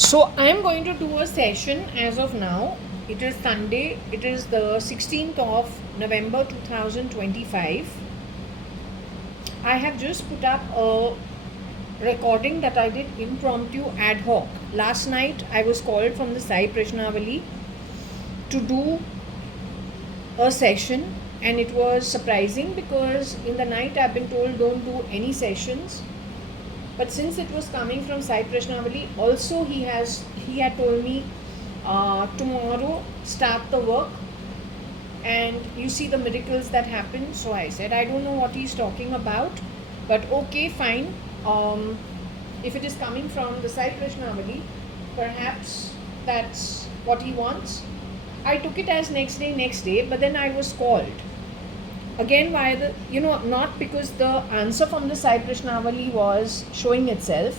So I am going to do a session as of now. It is Sunday. It is the 16th of November 2025. I have just put up a recording that I did impromptu ad hoc. Last night I was called from the Sai Prashnavali to do a session, and it was surprising because in the night I've been told don't do any sessions. But since it was coming from Sai Prashnavali, also he had told me tomorrow start the work and you see the miracles that happen. So I said I don't know what he's talking about, but okay, fine. If it is coming from the Sai Prashnavali, perhaps that's what he wants. I took it as next day, but then I was called. Again, why not because the answer from the Sai Prashnavali was showing itself,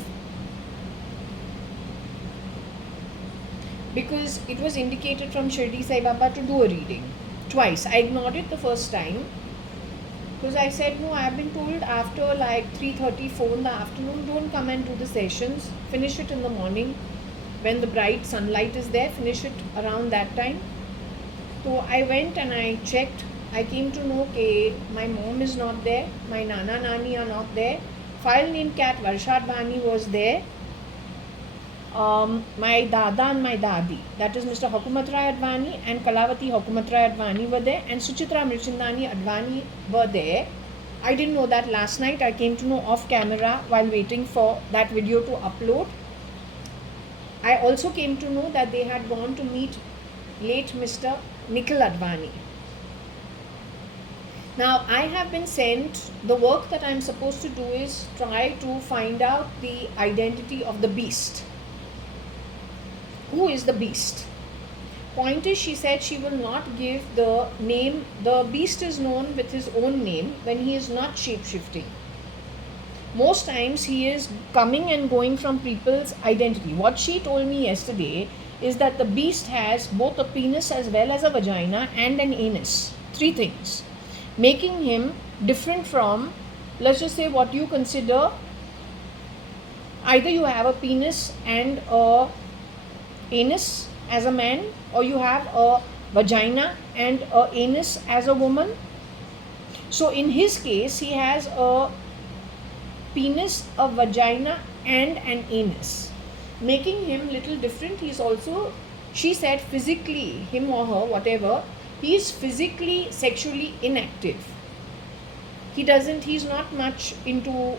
because it was indicated from Shirdi Sai Baba to do a reading twice. I ignored it the first time because I said no, I have been told after like 3:34 in the afternoon, don't come and do the sessions, finish it in the morning when the bright sunlight is there, finish it around that time. So I went and I checked. I came to know that my mom is not there, my Nana Nani are not there, file named KAT Varsha Advani was there, my Dada and my Dadi, that is Mr. Hukumatrai Advani and Kalavati Hukumatrai Advani were there, and Suchitra Mirchindani Advani were there. I didn't know that last night. I came to know off camera while waiting for that video to upload. I also came to know that they had gone to meet late Mr. Nikhil Advani. Now, I have been sent, the work that I am supposed to do is try to find out the identity of the beast. Who is the beast? Point is, she said she will not give the name. The beast is known with his own name when he is not shape-shifting. Most times he is coming and going from people's identity. What she told me yesterday is that the beast has both a penis as well as a vagina and an anus. 3 things. Making him different from, let's just say, what you consider, either you have a penis and a anus as a man, or you have a vagina and a anus as a woman. So in his case, he has a penis, a vagina and an anus, making him little different. He's also, she said, physically, him or her, whatever, he is physically, sexually inactive. He's not much into,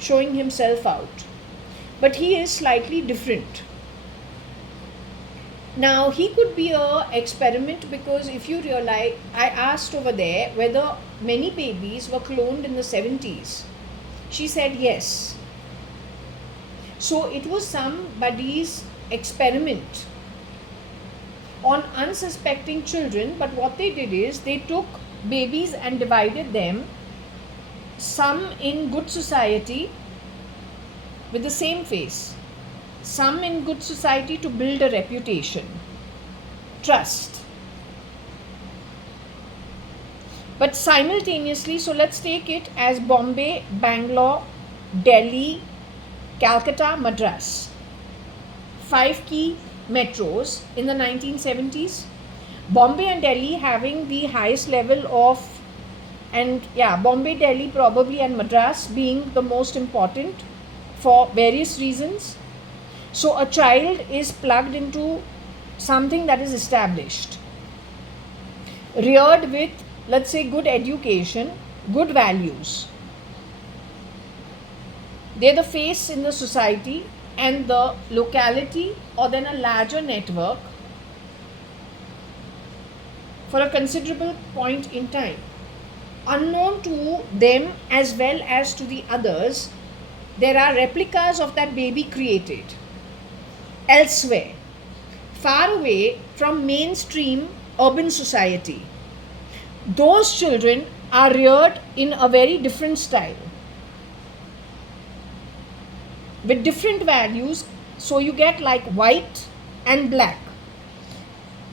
showing himself out. But he is slightly different. Now, he could be a experiment because if you realize, I asked over there whether many babies were cloned in the 70s. She said yes. So it was somebody's experiment on unsuspecting children, but what they did is they took babies and divided them, some in good society with the same face, some in good society to build a reputation, trust. But simultaneously, so let's take it as Bombay, Bangalore, Delhi, Calcutta, Madras, 5 key metros in the 1970s. Bombay and Delhi having the highest level of, Bombay, Delhi probably, and Madras being the most important for various reasons. So a child is plugged into something that is established, reared with, let's say, good education, good values. They're the face in the society and the locality, or then a larger network for a considerable point in time. Unknown to them as well as to the others, there are replicas of that baby created elsewhere, far away from mainstream urban society. Those children are reared in a very different style, with different values. So you get like white and black,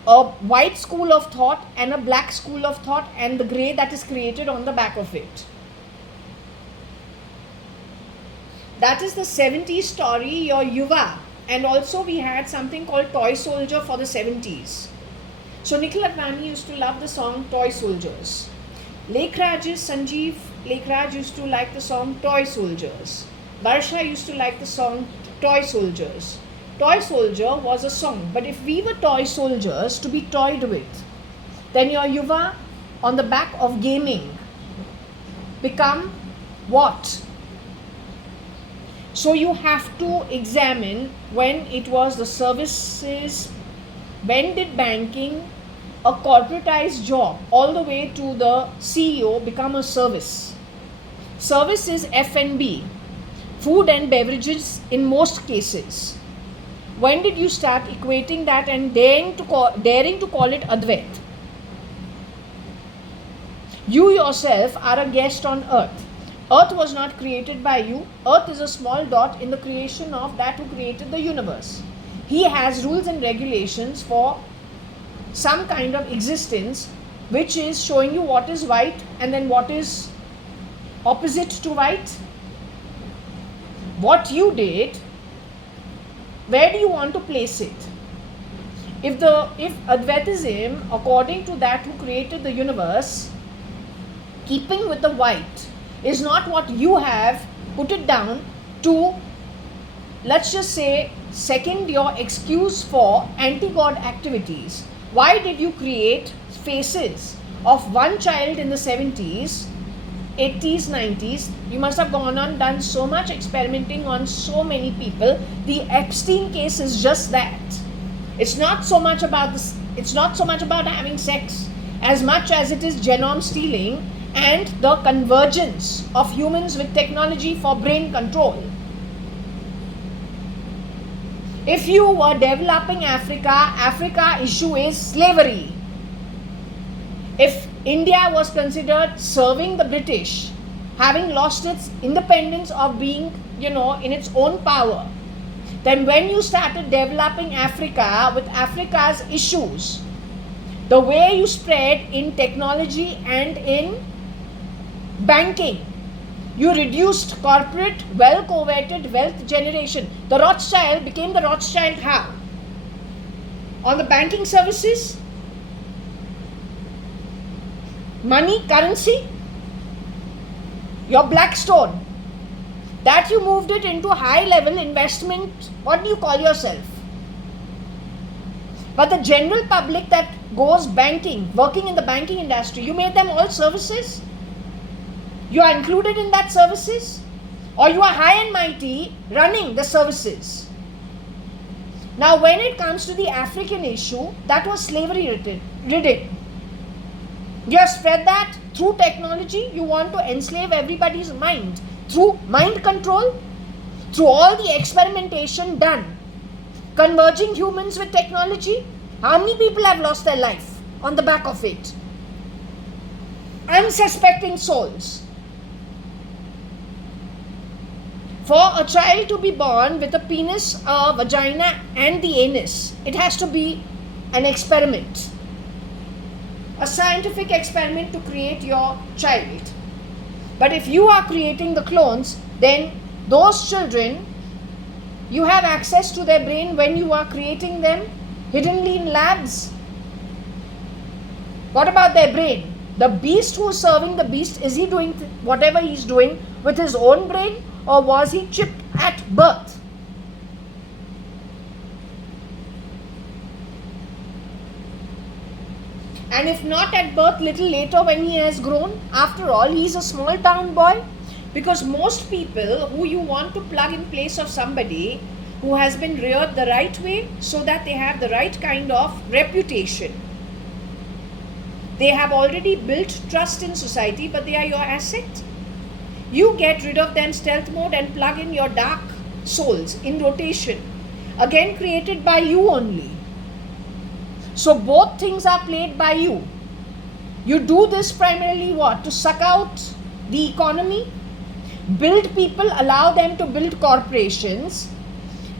a white school of thought and a black school of thought, and the grey that is created on the back of it. That is the 70s story. Your Yuva And also we had something called Toy Soldier for the 70s. So Nikhil Advani used to love the song Toy Soldiers. Sanjeev Lekhraj used to like the song Toy Soldiers. Varsha used to like the song Toy Soldiers. Toy Soldier was a song, but if we were toy soldiers to be toyed with, then your yuva on the back of gaming become what? So you have to examine when it was the services, when did banking, a corporatized job, all the way to the CEO become a service. Service is F&B, food and beverages in most cases. When did you start equating that and daring to call it Advait? You yourself are a guest on earth. Earth was not created by you. Earth is a small dot in the creation of that who created the universe. He has rules and regulations for some kind of existence, which is showing you what is white and then what is opposite to white. What you did, where do you want to place it? If Advaitism, according to that who created the universe, keeping with the white, is not what you have put it down to, let's just say, second your excuse for anti-God activities. Why did you create faces of one child in the 70s, 80s, 90s? You must have gone on, done so much experimenting on so many people. The Epstein case is just that. It's not so much about this, it's not so much about having sex as much as it is genome stealing and the convergence of humans with technology for brain control. If you were developing Africa, Africa issue is slavery. If India was considered serving the British, having lost its independence of being, in its own power, then when you started developing Africa with Africa's issues, the way you spread in technology and in banking, you reduced corporate, well-coveted wealth generation. The Rothschild became the Rothschild how? On the banking services? Money, currency? Your Blackstone. That you moved it into high-level investment. What do you call yourself? But the general public that goes banking, working in the banking industry, you made them all services? You are included in that services? Or you are high and mighty running the services? Now when it comes to the African issue, that was slavery ridden. You have spread that through technology. You want to enslave everybody's mind through mind control, through all the experimentation done, converging humans with technology. How many people have lost their life on the back of it? Unsuspecting souls. For a child to be born with a penis, a vagina and the anus, it has to be an experiment. A scientific experiment to create your child. But if you are creating the clones, then those children, you have access to their brain when you are creating them hiddenly in labs. What about their brain? The beast who is serving the beast, is he doing whatever he is doing with his own brain, or was he chipped at birth? And if not at birth, little later when he has grown. After all, he is a small town boy. Because most people who you want to plug in place of somebody who has been reared the right way, so that they have the right kind of reputation. They have already built trust in society, but they are your asset. You get rid of them stealth mode and plug in your dark souls in rotation. Again created by you only. So both things are played by you. You do this primarily what? To suck out the economy, build people, allow them to build corporations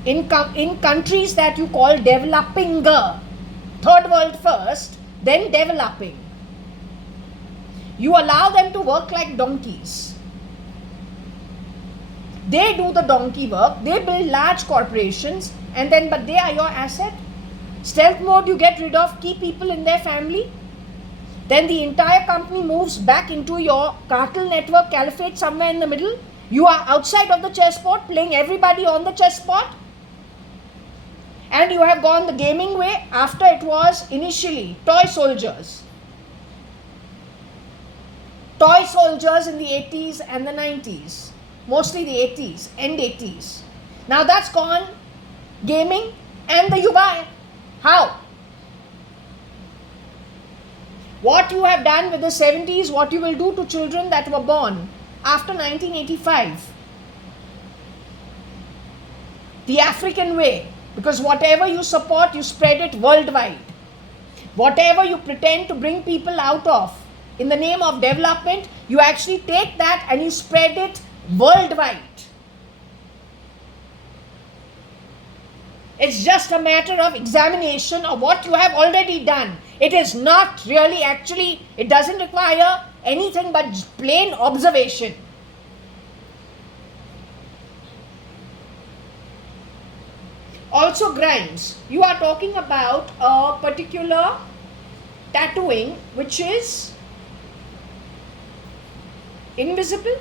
in countries that you call developing, third world first, then developing. You allow them to work like donkeys. They do the donkey work, they build large corporations, and then, but they are your asset. Stealth mode you get rid of, key people in their family. Then the entire company moves back into your cartel network caliphate somewhere in the middle. You are outside of the chessboard, playing everybody on the chessboard. And you have gone the gaming way after it was initially toy soldiers. Toy soldiers in the 80s and the 90s. Mostly the 80s, end 80s. Now that's gone gaming and the yuva. How? What you have done with the 70s, what you will do to children that were born after 1985. The African way. Because whatever you support, you spread it worldwide. Whatever you pretend to bring people out of in the name of development, you actually take that and you spread it worldwide. It's just a matter of examination of what you have already done. It is not really actually, it doesn't require anything but plain observation. Also grinds. You are talking about a particular tattooing which is invisible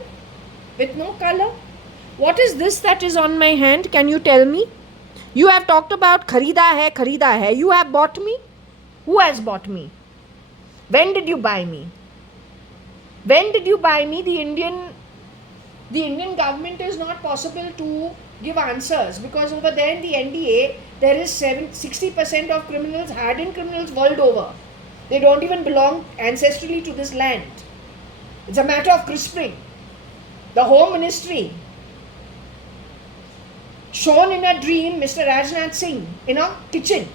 with no color. What is this that is on my hand? Can you tell me? You have talked about kharida hai. You have bought me? Who has bought me? When did you buy me? When did you buy me? The Indian government is not possible to give answers because over there in the NDA there is 60% of criminals, hardened criminals world over. They don't even belong ancestrally to this land. It's a matter of crisping. The Home Ministry shown in a dream Mr. Rajnath Singh in a kitchen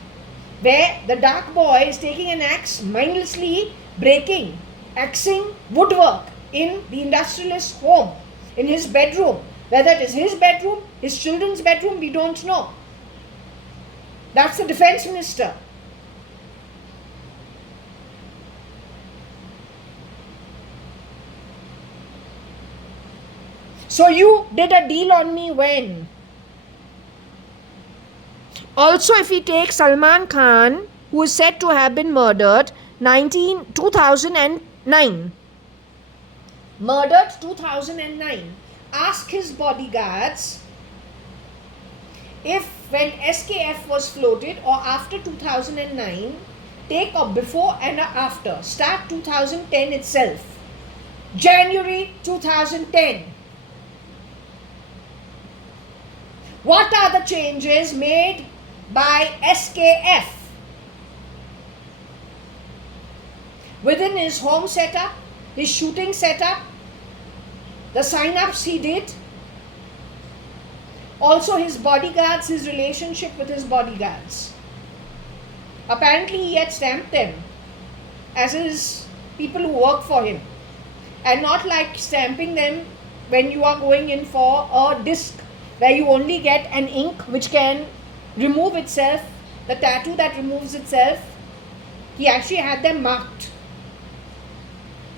where the dark boy is taking an axe, mindlessly breaking, axing woodwork in the industrialist's home, in his bedroom. Whether it is his bedroom, his children's bedroom, we don't know. That's the defense minister. So you did a deal on me when? Also, if we take Salman Khan, who is said to have been murdered 2009. Murdered 2009. Ask his bodyguards if when SKF was floated or after 2009, take a before and a after. Start 2010 itself. January 2010. What are the changes made by SKF within his home setup, his shooting setup, the sign-ups he did, also his bodyguards, his relationship with his bodyguards. Apparently he had stamped them as his people who work for him, and not like stamping them when you are going in for a disc where you only get an ink which can remove itself, the tattoo that removes itself. He actually had them marked.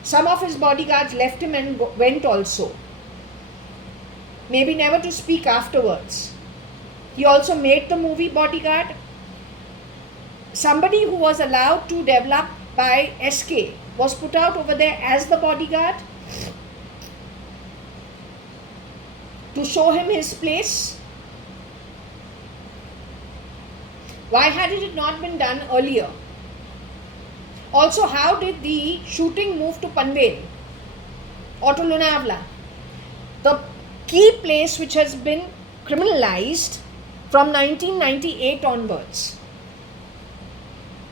Some of his bodyguards left him and went also. Maybe never to speak afterwards. He also made the movie Bodyguard. Somebody who was allowed to develop by SK was put out over there as the bodyguard to show him his place. Why had it not been done earlier? Also, how did the shooting move to Panvel or to Lonavala? The key place which has been criminalized from 1998 onwards.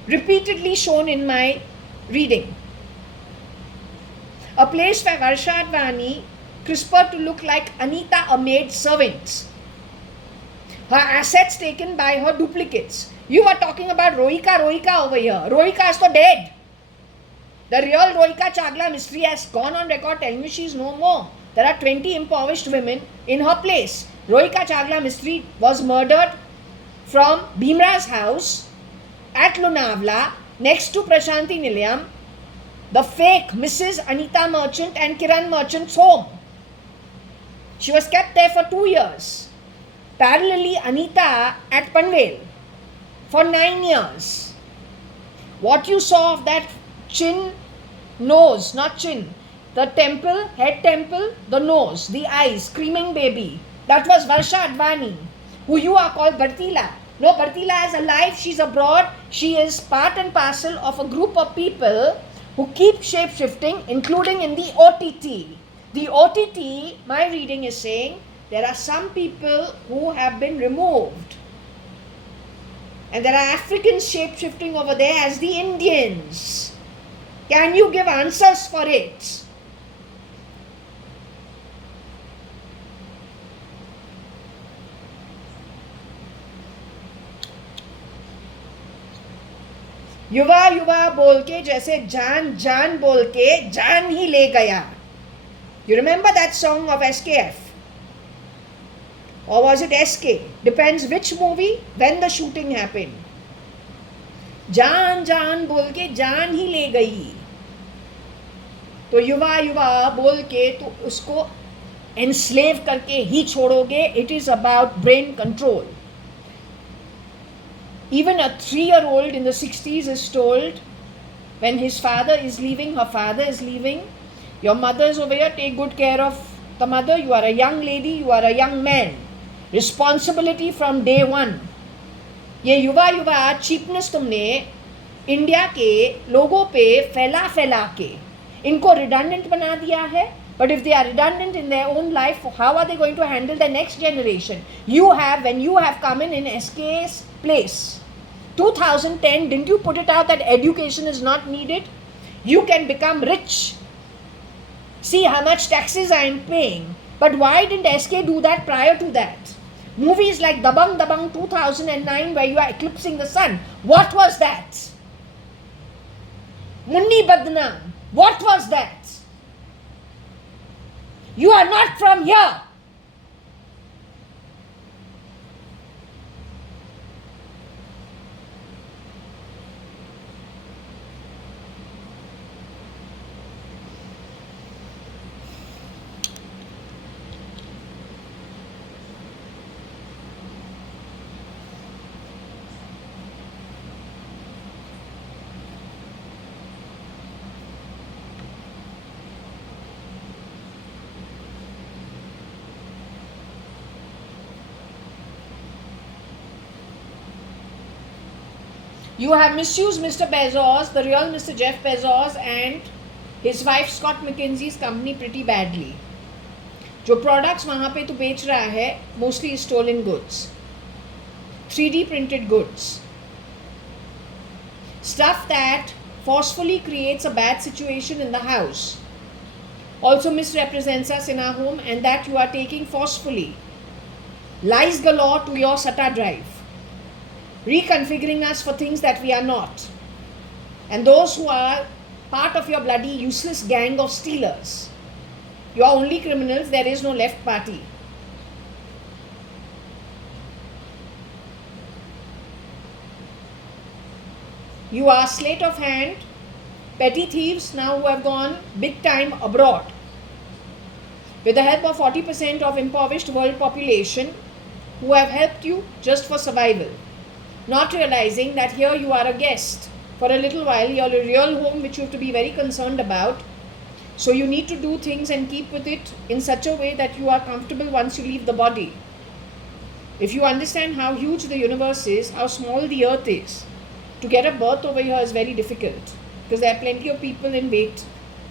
Repeatedly shown in my reading. A place where Varsha Advani CRISPR to look like Anita, a maid servant. Her assets taken by her duplicates. You were talking about Rohika over here. Rohika is so dead. The real Rohika Chagla mystery has gone on record telling me she is no more. There are 20 impoverished women in her place. Rohika Chagla mystery was murdered from Bhimra's house at Lonavala next to Prashanti Nilayam, the fake Mrs. Anita Merchant and Kiran Merchant's home. She was kept there for 2 years. Parallelly, Anita at Panvel for 9 years. What you saw of that chin, nose, not chin, the temple, head temple, the nose, the eyes, screaming baby, that was Varsha Advani, who you are called Bhartila. No, Bhartila is alive, she's abroad, she is part and parcel of a group of people who keep shape-shifting, including in the OTT. The OTT, my reading is saying, there are some people who have been removed. And there are Africans shape-shifting over there as the Indians. Can you give answers for it? युवा युवा बोल के जैसे जान जान बोल के जान ही ले गया. You remember that song of SKF? Or was it SK? Depends which movie, when the shooting happened. जान जान बोल के जान ही ले गई. तो युवा युवा बोल के तो उसको enslave करके ही छोड़ोगे. It is about brain control. Even a 3-year-old in the 60s is told, when his father is leaving, her father is leaving, your mother is over here, take good care of the mother, you are a young lady, you are a young man. Responsibility from day one. ये युवा युवा cheapness तुमने India के लोगों पे फैला फैला के इनको redundant बना दिया है. But if they are redundant in their own life, how are they going to handle the next generation? You have, when you have come in SK's place, 2010, didn't you put it out that education is not needed? You can become rich. See how much taxes I am paying. But why didn't SK do that prior to that? Movies like Dabang Dabang 2009, where you are eclipsing the sun. What was that? Munni Badnam. What was that? You are not from here. You have misused Mr. Bezos, the real Mr. Jeff Bezos, and his wife Scott McKinsey's company pretty badly. जो products वहाँ पे तो बेच रहा है, mostly stolen goods, 3D printed goods, stuff that forcefully creates a bad situation in the house, also misrepresents us in our home, and that you are taking forcefully. Lies galore to your SATA drive, reconfiguring us for things that we are not. And those who are part of your bloody useless gang of stealers, you are only criminals, there is no left party. You are sleight of hand, petty thieves now who have gone big time abroad with the help of 40% of impoverished world population who have helped you just for survival. Not realizing that here you are a guest for a little while, you are a real home which you have to be very concerned about. So you need to do things and keep with it in such a way that you are comfortable once you leave the body. If you understand how huge the universe is, how small the earth is, to get a birth over here is very difficult because there are plenty of people in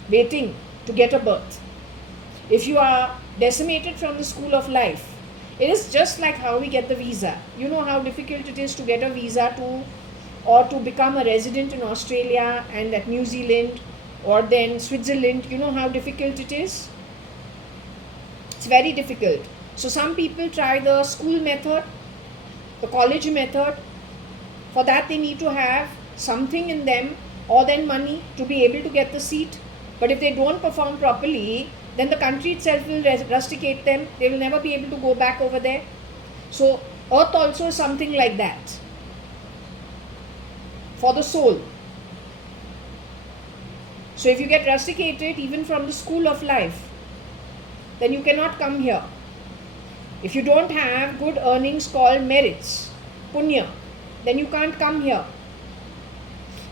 waiting to get a birth. If you are decimated from the school of life, it is just like how we get the visa. You know how difficult it is to get a visa or to become a resident in Australia and at New Zealand or then Switzerland. You know how difficult it is? It's very difficult. So some people try the school method, the college method. For that they need to have something in them or then money to be able to get the seat. But if they don't perform properly, then the country itself will rusticate them. They will never be able to go back over there. So earth also is something like that for the soul. So if you get rusticated even from the school of life, then you cannot come here. If you don't have good earnings called merits, punya, then you can't come here.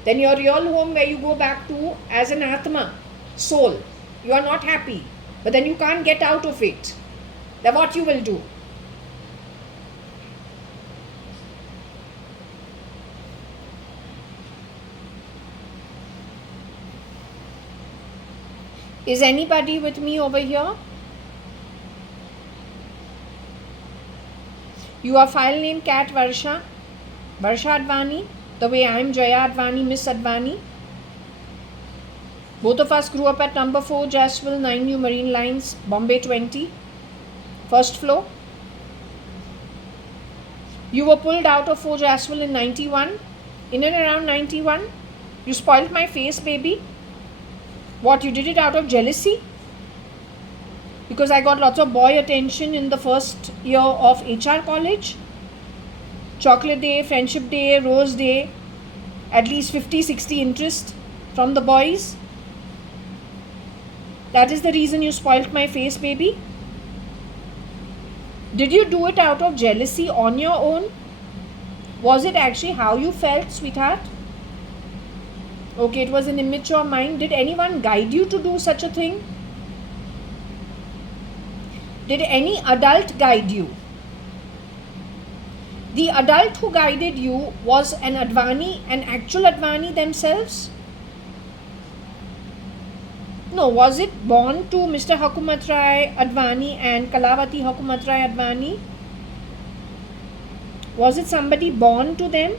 Then your real home where you go back to as an Atma, soul, you are not happy, but then you can't get out of it. Then what you will do? Is anybody with me over here? Your file name KAT Varsha, Varsha Advani, the way I am JAYA.ADVANI, Miss Advani. Both of us grew up at number 4, Jaswell, 9 New Marine Lines, Bombay 20, first floor. You were pulled out of 4 Jaswell in 91, in and around 91. You spoiled my face, baby. What, you did it out of jealousy? Because I got lots of boy attention in the first year of HR college. Chocolate day, friendship day, rose day, at least 50-60 interest from the boys. That is the reason you spoilt my face, baby. Did you do it out of jealousy on your own? Was it actually how you felt, sweetheart? Okay, it was an immature mind. Did anyone guide you to do such a thing? Did any adult guide you? The adult who guided you was an Advani, an actual Advani themselves? No, was it born to Mr. Hukumat Rai Advani and Kalavati Hukumat Rai Advani? Was it somebody born to them?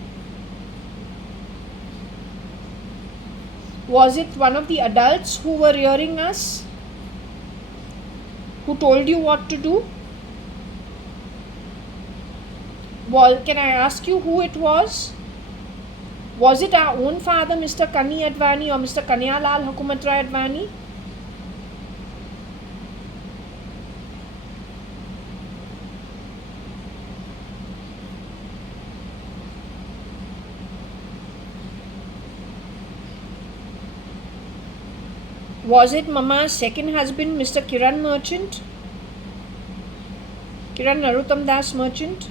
Was it one of the adults who were rearing us, who told you what to do? Well, can I ask you who it was? Was it our own father, Mr. Kani Advani, or Mr. Kanyalal Hukumat Rai Advani? Was it Mama's second husband, Mr. Kiran Merchant? Kiran Narottam Das Merchant?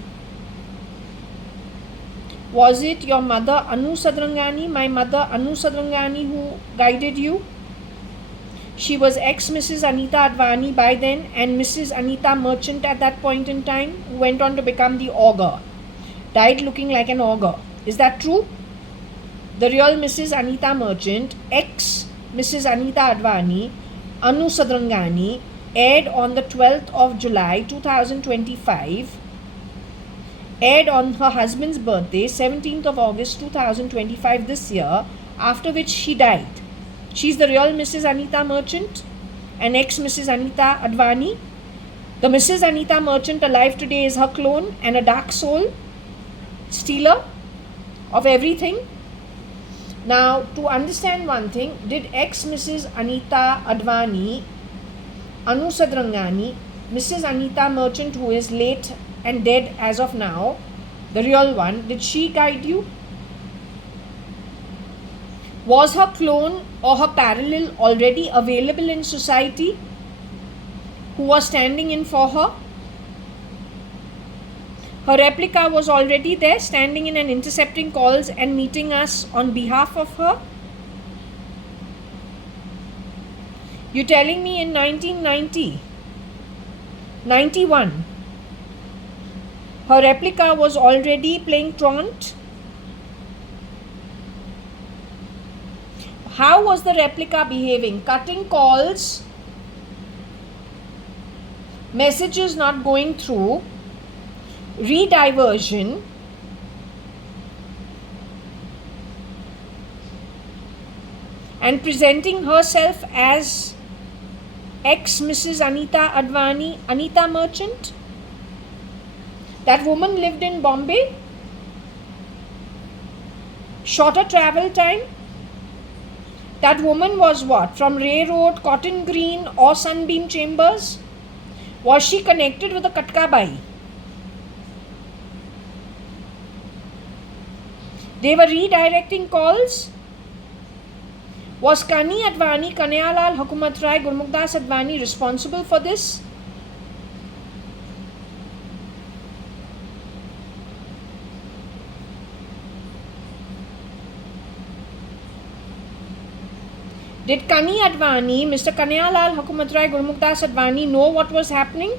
Was it your mother, Anu Sadrangani, my mother, Anu Sadrangani, who guided you? She was ex-Mrs. Anita Advani by then and Mrs. Anita Merchant at that point in time, who went on to become the ogre. Died looking like an ogre. Is that true? The real Mrs. Anita Merchant, ex-Mrs. Anita Advani, Anu Sadrangani, aired on the 12th of July 2025, aired on her husband's birthday, 17th of August 2025 this year, after which she died. She's the real Mrs. Anita Merchant and ex-Mrs. Anita Advani. The Mrs. Anita Merchant alive today is her clone and a dark soul, stealer of everything. Now, to understand one thing, did ex-Mrs. Anita Advani, Anu Sadrangani, Mrs. Anita Merchant, who is late and dead as of now, the real one, did she guide you? Was her clone or her parallel already available in society who was standing in for her? Her replica was already there, standing in and intercepting calls and meeting us on behalf of her? You're telling me in 1990, 91, her replica was already playing truant? How was the replica behaving? Cutting calls, messages not going through, rediversion, and presenting herself as ex-Mrs. Anita Advani, Anita Merchant? That woman lived in Bombay. Shorter travel time. That woman was what? From Ray Road, Cotton Green or Sunbeam Chambers? Was she connected with the Katkabai? They were redirecting calls. Was Kani Advani, Kanyalal Hukumat Rai, Gurmukdas Advani responsible for this? Did Kani Advani, Mr. Kanayalal Hukumatrai Gurmukdas Advani know what was happening?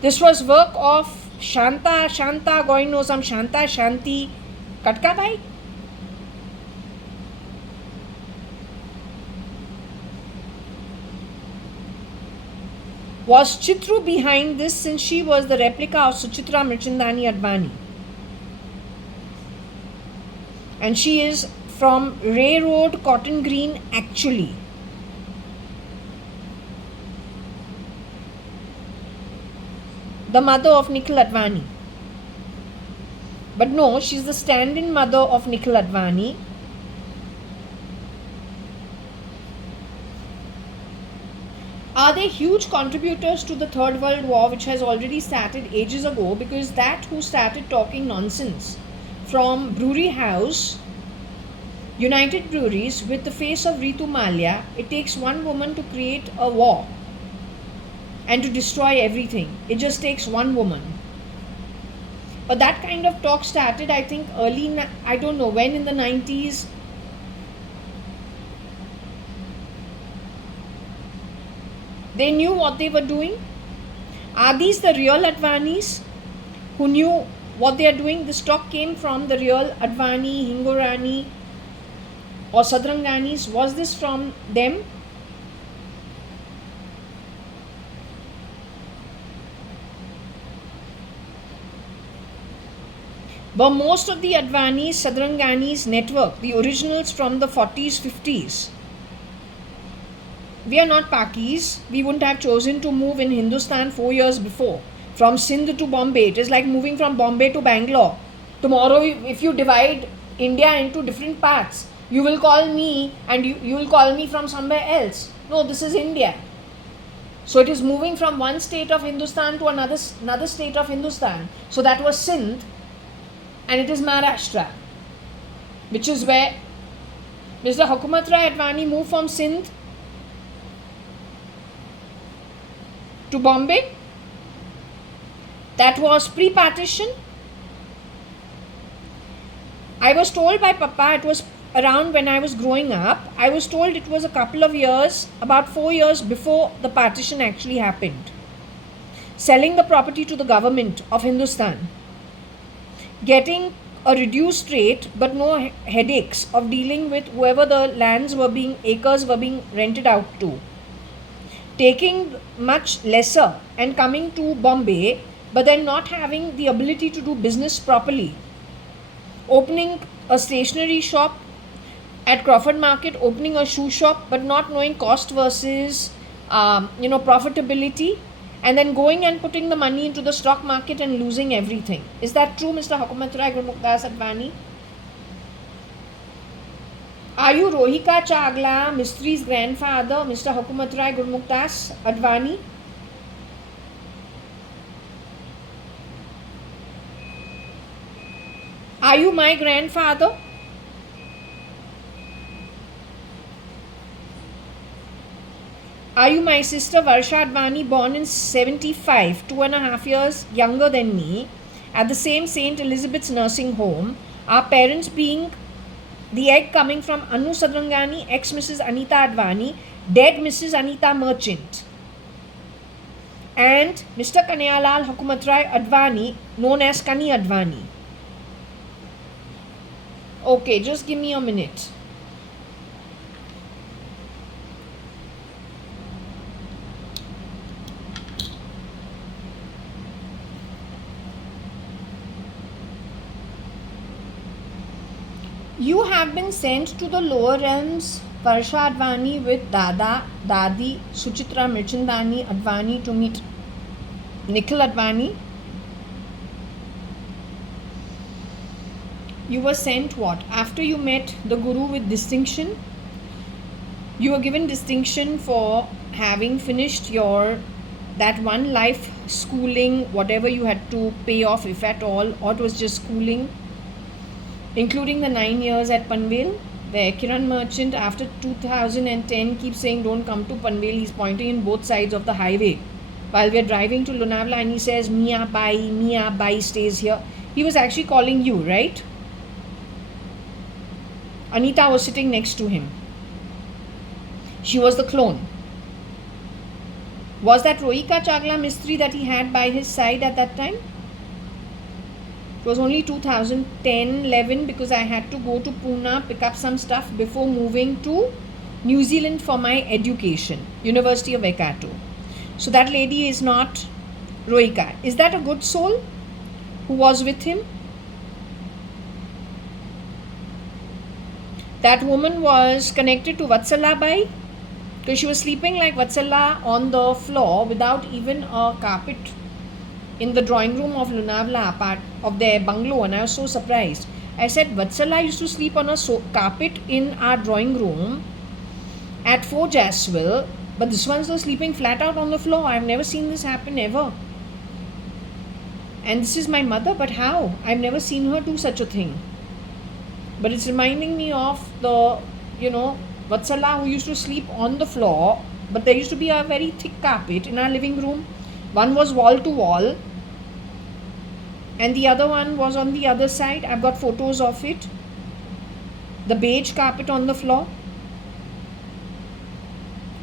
This was work of Shanta going know some Shanta Shanti Katkabai. Was Chitru behind this, since she was the replica of Suchitra Mirchandani Advani? And she is from Ray Road, Cotton Green actually. The mother of Nikhil Advani. But no, she's the stand-in mother of Nikhil Advani. Are they huge contributors to the Third World War, which has already started ages ago? Because that who started talking nonsense from Brewery House, United Breweries, with the face of Ritu Malia, it takes one woman to create a war and to destroy everything. It just takes one woman. But that kind of talk started, I think, early, I don't know when, in the 90s. They knew what they were doing. Are these the real Advanis who knew what they are doing? This talk came from the real Advani, Hingorani or Sadranganis. Was this from them? Were most of the Advanis, Sadranganis network the originals from the 40s, 50s? We are not Pakis. We wouldn't have chosen to move in Hindustan 4 years before. From Sindh to Bombay. It is like moving from Bombay to Bangalore. Tomorrow, if you divide India into different parts, you will call me and you will call me from somewhere else. No, this is India. So it is moving from one state of Hindustan to another state of Hindustan. So that was Sindh, and it is Maharashtra, which is where Mr. Hukumatrai Advani moved from Sindh to Bombay. That was pre-partition. I was told by Papa, it was around when I was growing up, I was told it was a couple of years, about 4 years before the partition actually happened. Selling the property to the government of Hindustan, getting a reduced rate but no headaches of dealing with whoever the acres were being rented out to, taking much lesser and coming to Bombay, but then not having the ability to do business properly, opening a stationery shop at Crawford Market, opening a shoe shop, but not knowing cost versus profitability, and then going and putting the money into the stock market and losing everything. Is that true, Mr. Hukumatrai Gurmukdas Advani? Are you Rohika Chagla, Mistri's grandfather, Mr. Hukumatrai Gurmukdas Advani? Are you my grandfather? Are you my sister Varsha Advani, born in 75, 2.5 years younger than me, at the same St. Elizabeth's nursing home, our parents being the egg coming from Anu Sadrangani, ex-Mrs. Anita Advani, dead Mrs. Anita Merchant, and Mr. Kanayalal Hukumatrai Advani, known as Kani Advani. Okay, just give me a minute. You have been sent to the lower realms, Varsha Advani, with Dada, Dadi, Suchitra Mirchandani Advani to meet Nikhil Advani. You were sent what? After you met the Guru with distinction? You were given distinction for having finished that one life schooling, whatever you had to pay off, if at all, or it was just schooling, including the 9 years at Panvel. where Kiran Merchant after 2010 keeps saying don't come to Panvel. He's pointing in both sides of the highway while we're driving to Lonavala, and he says Mia Bai stays here. He was actually calling you, right? Anita was sitting next to him. She was the clone. Was that Rohika Chagla Mistri that he had by his side at that time? It was only 2010-11 because I had to go to Pune, pick up some stuff before moving to New Zealand for my education, University of Waikato. So that lady is not Rohika. Is that a good soul who was with him? That woman was connected to Vatsala Bai because she was sleeping like Vatsala on the floor without even a carpet in the drawing room of Lonavala, part of their bungalow, and I was so surprised. I said, Vatsala used to sleep on a carpet in our drawing room at Fort Jaswell, but this one's was sleeping flat out on the floor. I've never seen this happen ever. And this is my mother, but how? I've never seen her do such a thing. But it's reminding me of the, Vatsala who used to sleep on the floor, but there used to be a very thick carpet in our living room. One was wall to wall, and the other one was on the other side. I've got photos of it. The beige carpet on the floor.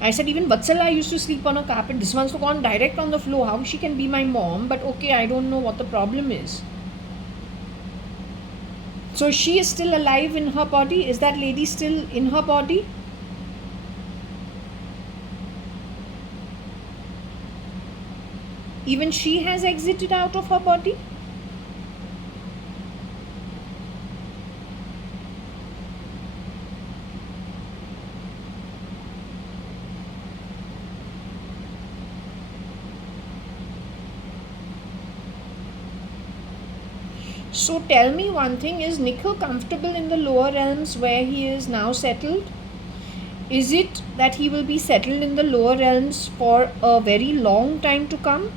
I said even Vatsala used to sleep on a carpet. This one's gone direct on the floor. How she can be my mom? But okay, I don't know what the problem is. So she is still alive in her body? Is that lady still in her body? Even she has exited out of her body? So tell me one thing, is Nikhil comfortable in the lower realms where he is now settled? Is it that he will be settled in the lower realms for a very long time to come?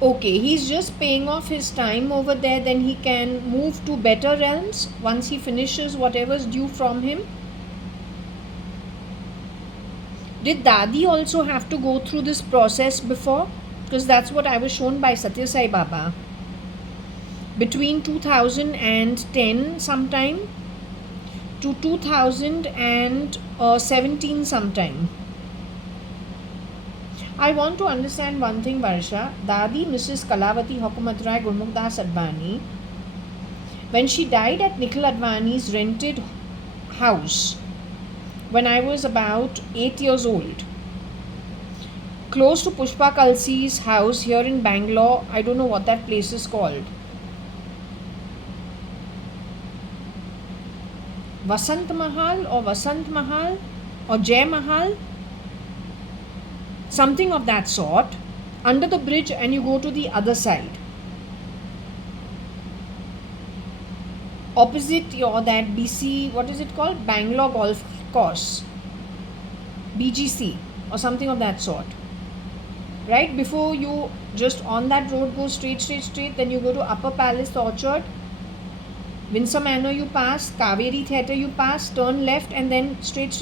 Okay, he's just paying off his time over there, then he can move to better realms once he finishes whatever's due from him. Did Dadi also have to go through this process before? Because that's what I was shown by Satya Sai Baba. Between 2010 sometime to 2017 sometime. I want to understand one thing, Varsha. Dadi Mrs. Kalavati Hukumat Rai Gurmukhdas Advani, when she died at Nikhil Advani's rented house, when I was about 8 years old, close to Pushpa Kalsi's house here in Bangalore. I don't know what that place is called. Vasant Mahal or Jay Mahal, something of that sort, under the bridge, and you go to the other side. Opposite that BC, what is it called? Bangalore Golf Course, BGC or something of that sort. Right before you just on that road go straight, then you go to Upper Palace Orchard, Windsor Manor you pass, Kaveri Theatre you pass, turn left and then straight,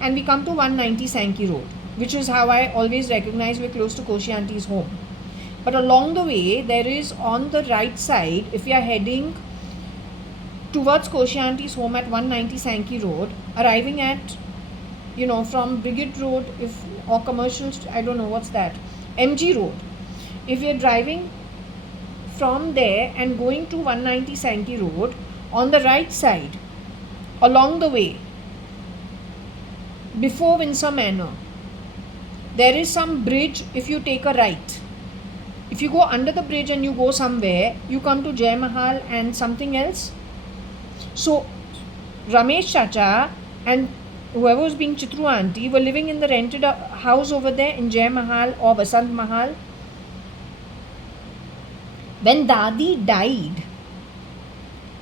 and we come to 190 Sankey Road, which is how I always recognize we're close to Koshi Auntie's home. But along the way, there is on the right side, if you are heading towards Koshi Auntie's home at 190 Sankey Road, arriving at, from Brigade Road, or Commercial, I don't know what's that, MG Road. If you're driving from there and going to 190 Sankey Road, on the right side, along the way, before Windsor Manor, there is some bridge. If you take a right, if you go under the bridge and you go somewhere, you come to Jay Mahal and something else. So Ramesh Chacha and whoever was being Chitru Auntie were living in the rented house over there in Jay Mahal or Vasant Mahal. When Dadi died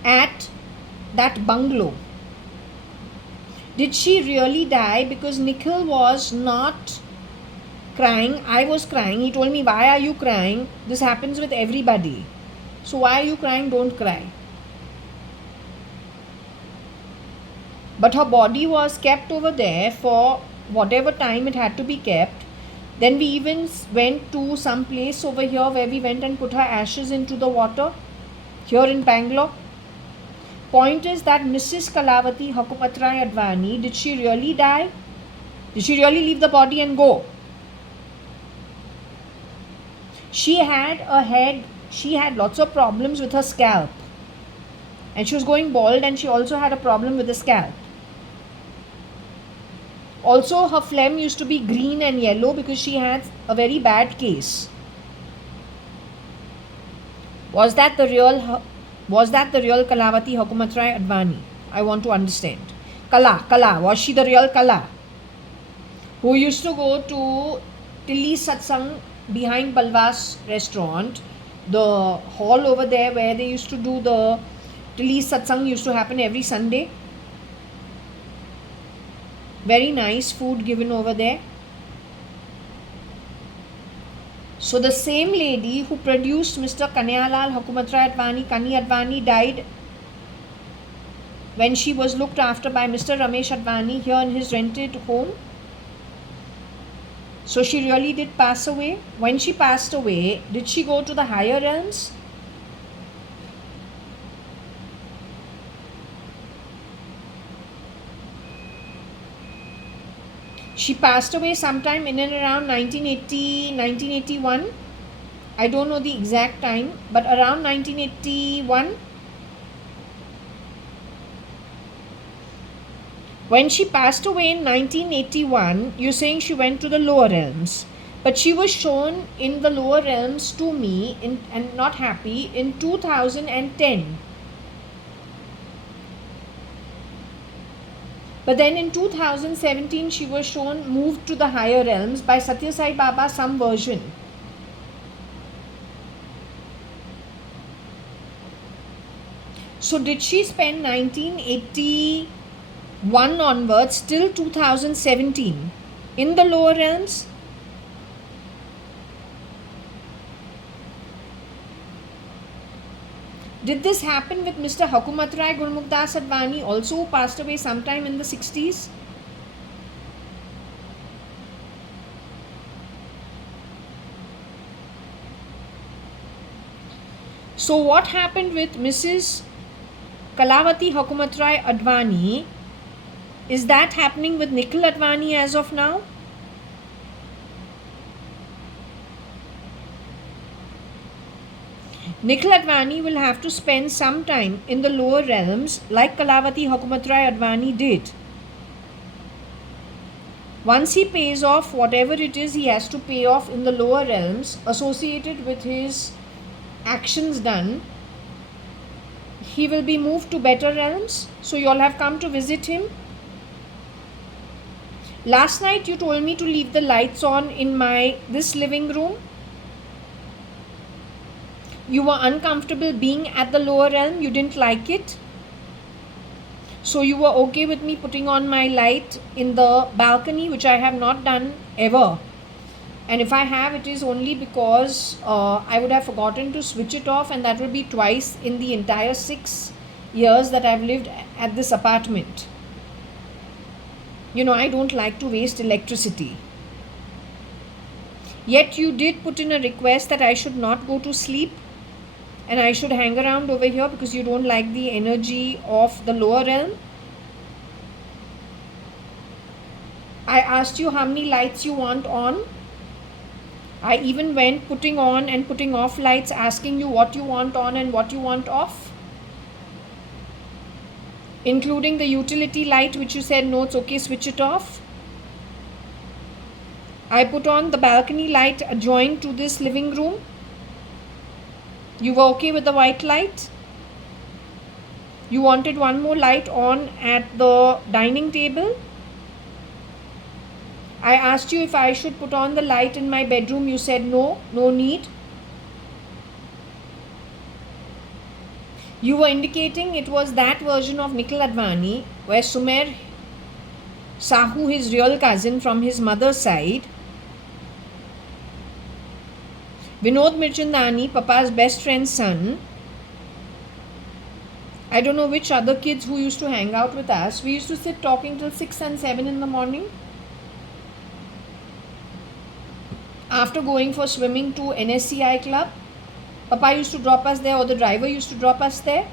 at that bungalow, did she really die because Nikhil was not crying. I was crying. He told me, why are you crying? This happens with everybody. So why are you crying? Don't cry. But her body was kept over there for whatever time it had to be kept. Then we even went to some place over here where we went and put her ashes into the water here in Bangalore. Point is that Mrs. Kalavati Hukumatrai Advani, did she really die? Did she really leave the body and go? She had lots of problems with her scalp. And she was going bald, and she also had a problem with the scalp. Also, her phlegm used to be green and yellow because she had a very bad case. Was that the real Kalavati Hukumatrai Advani? I want to understand. Kala. Was she the real Kala? Who used to go to Tilli Satsang behind Balwas restaurant, the hall over there where they used to do the Tilli Satsang used to happen every Sunday. Very nice food given over there. So the same lady who produced Mr. Kanyalal Hukumatrai Advani, Kani Advani, died when she was looked after by Mr. Ramesh Advani here in his rented home. So she really did pass away. When she passed away, did she go to the higher realms? She passed away sometime in and around 1980, 1981. I don't know the exact time, but around 1981. When she passed away in 1981, you're saying she went to the lower realms. But she was shown in the lower realms to me and not happy in 2010. But then in 2017, she was shown moved to the higher realms by Satya Sai Baba, some version. So did she spend 1981 onwards till 2017 in the lower realms? Did this happen with Mr. Hukumatrai Gurmukdas Advani, also who passed away sometime in the 60s? So what happened with Mrs. Kalavati Hukumatrai Advani? Is that happening with Nikhil Advani as of now? Nikhil Advani will have to spend some time in the lower realms like Kalavati Hukumatrai Advani did. Once he pays off whatever it is he has to pay off in the lower realms associated with his actions done, he will be moved to better realms. So you all have come to visit him. Last night you told me to leave the lights on in this living room. You were uncomfortable being at the lower realm. You didn't like it. So you were okay with me putting on my light in the balcony, which I have not done ever. And if I have, it is only because I would have forgotten to switch it off, and that will be twice in the entire 6 years that I've lived at this apartment. You know, I don't like to waste electricity. Yet you did put in a request that I should not go to sleep and I should hang around over here because you don't like the energy of the lower realm. I asked you how many lights you want on. I even went putting on and putting off lights, asking you what you want on and what you want off, including the utility light, which you said no, it's okay, switch it off. I put on the balcony light adjoined to this living room. You were okay with the white light. You wanted one more light on at the dining table. I asked you if I should put on the light in my bedroom. You said no, no need. You were indicating it was that version of Nikhil Advani where Sumer Sahu, his real cousin from his mother's side, Vinod Mirchandani, Papa's best friend's son. I don't know which other kids who used to hang out with us. We used to sit talking till 6 and 7 in the morning. After going for swimming to NSCI club, Papa used to drop us there, or the driver used to drop us there.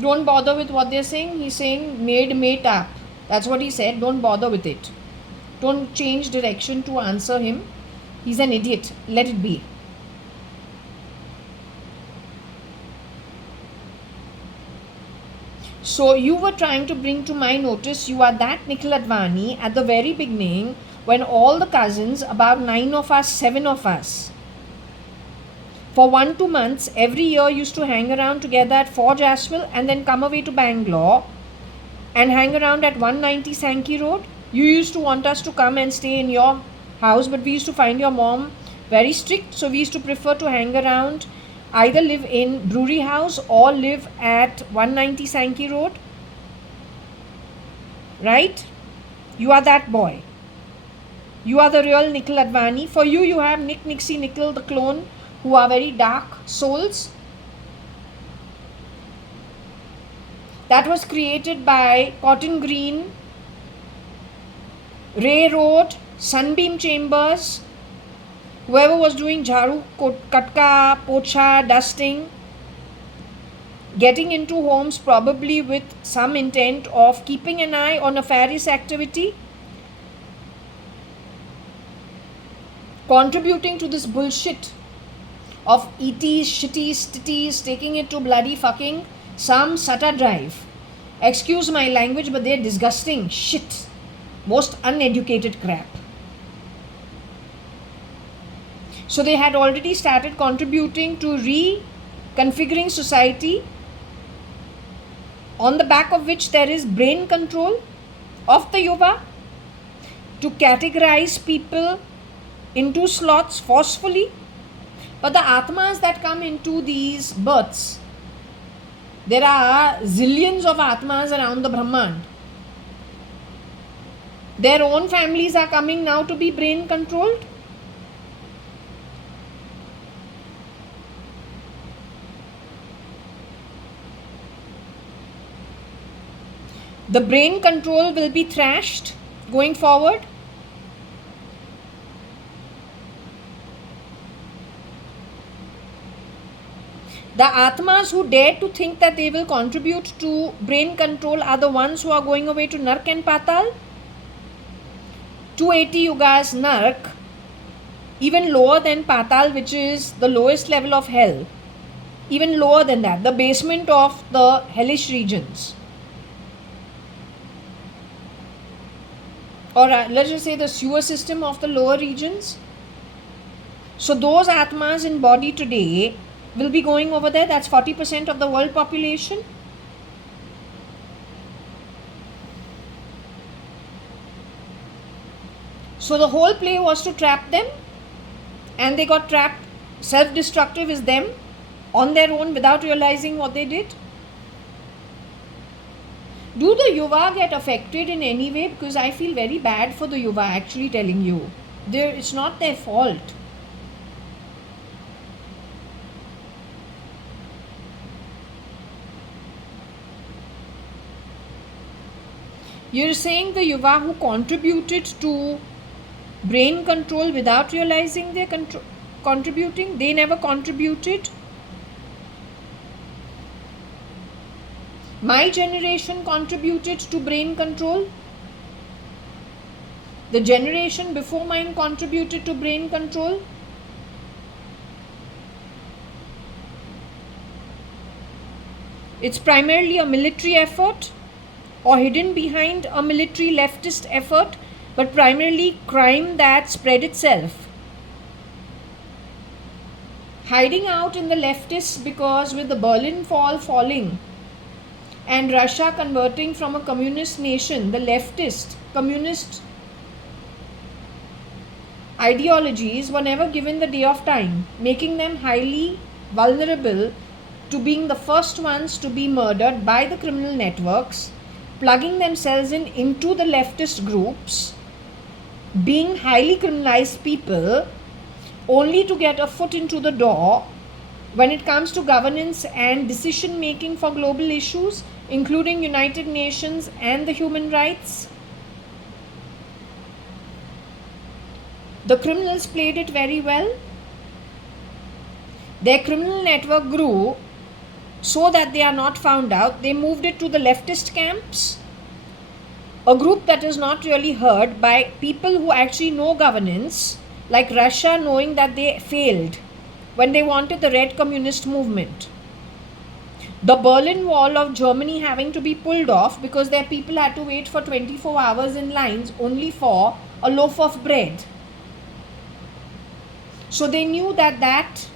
Don't bother with what they're saying. He's saying mate up. That's what he said. Don't bother with it. Don't change direction to answer him. He's an idiot. Let it be. So you were trying to bring to my notice, you are that Nikhil Advani at the very beginning, when all the cousins, about 9 of us, 7 of us, for 1-2 months every year used to hang around together at Forge Asheville and then come away to Bangalore and hang around at 190 Sankey Road. You used to want us to come and stay in your house, but we used to find your mom very strict, so we used to prefer to hang around, either live in Brewery House or live at 190 Sankey Road. Right? You are that boy. You are the real Nikhil Advani. For you, you have Nick, Nixie, Nikhil, the clone, who are very dark souls. That was created by Cotton Green, Ray Road, Sunbeam Chambers, whoever was doing jharu, katka, pocha, dusting, getting into homes probably with some intent of keeping an eye on nefarious activity, contributing to this bullshit of ETs, shitties, titties, taking it to bloody fucking some Sata drive. Excuse my language, but they're disgusting shit. Most uneducated crap. So they had already started contributing to reconfiguring society, on the back of which there is brain control of the yuva, to categorize people into slots forcefully. But the atmas that come into these births, there are zillions of atmas around the Brahman. Their own families are coming now to be brain controlled. The brain control will be thrashed going forward. The Atmas who dare to think that they will contribute to brain control are the ones who are going away to Nark and Patal. 280 Yugas Nark, even lower than Patal, which is the lowest level of hell. Even lower than that, the basement of the hellish regions. Or let's just say the sewer system of the lower regions. So those Atmas in body today will be going over there. That's 40% of the world population. So the whole play was to trap them, and they got trapped. Self-destructive is them on their own without realizing what they did. Do the yuva get affected in any way? Because I feel very bad for the yuva, actually telling you. It's not their fault. You're saying the yuva who contributed to brain control without realizing they're contributing? They never contributed. My generation contributed to brain control. The generation before mine contributed to brain control. It's primarily a military effort, or hidden behind a military leftist effort, but primarily crime that spread itself. Hiding out in the leftists, because with the Berlin Wall falling and Russia converting from a communist nation, the leftist, communist ideologies were never given the day of time, making them highly vulnerable to being the first ones to be murdered by the criminal networks plugging themselves into the leftist groups, being highly criminalized people, only to get a foot into the door when it comes to governance and decision making for global issues, including United Nations and the human rights. The criminals played it very well. Their criminal network grew so that they are not found out. They moved it to the leftist camps, a group that is not really heard by people who actually know governance, like Russia knowing that they failed when they wanted the Red Communist movement. The Berlin Wall of Germany having to be pulled off because their people had to wait for 24 hours in lines only for a loaf of bread. So they knew that that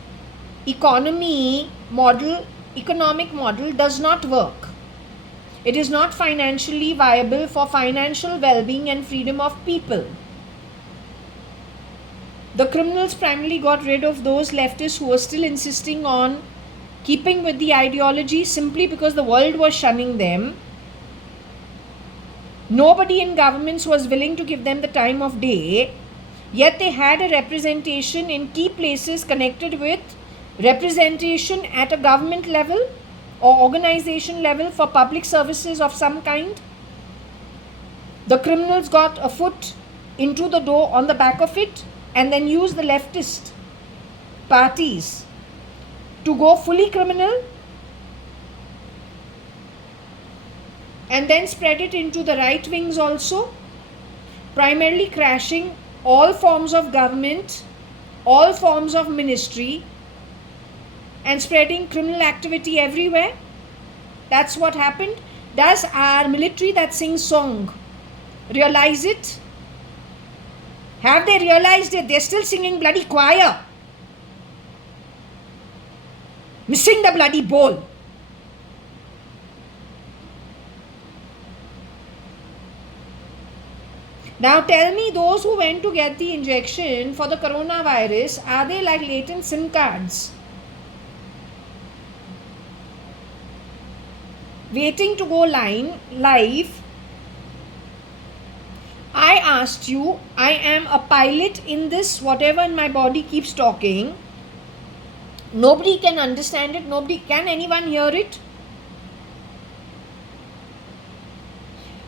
economic model does not work. It is not financially viable for financial well-being and freedom of people. The criminals primarily got rid of those leftists who were still insisting on keeping with the ideology simply because the world was shunning them. Nobody in governments was willing to give them the time of day, yet they had a representation in key places connected with representation at a government level or organization level for public services of some kind. The criminals got a foot into the door on the back of it and then used the leftist parties to go fully criminal and then spread it into the right wings also, primarily crashing all forms of government, all forms of ministry, and spreading criminal activity everywhere. That's what happened. Does our military that sings song realize it? Have they realized it? They're still singing bloody choir, missing the bloody bowl. Now tell me, those who went to get the injection for the coronavirus, are they like latent SIM cards, waiting to go live? I asked you, I am a pilot in this, whatever in my body keeps talking. Nobody can understand it. Can anyone hear it?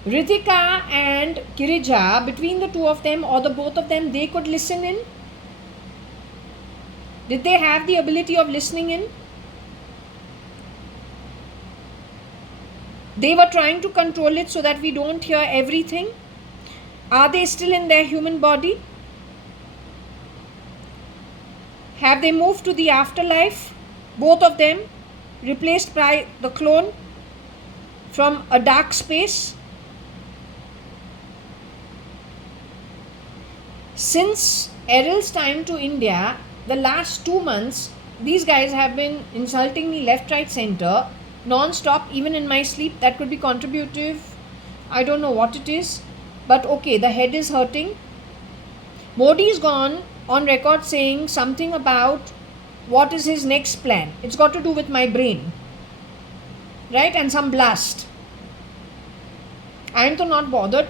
Ritika and Kirija, between the two of them or the both of them, they could listen in. Did they have the ability of listening in? They were trying to control it so that we don't hear everything. Are they still in their human body? Have they moved to the afterlife? Both of them, replaced by the clone from a dark space? Since Errol's time to India, the last 2 months, these guys have been insulting me left, right, center, non-stop, even in my sleep. That could be contributive. I don't know what it is. But okay, the head is hurting. Modi's gone on record saying something about what is his next plan. It's got to do with my brain, right? And some blast. I am not bothered.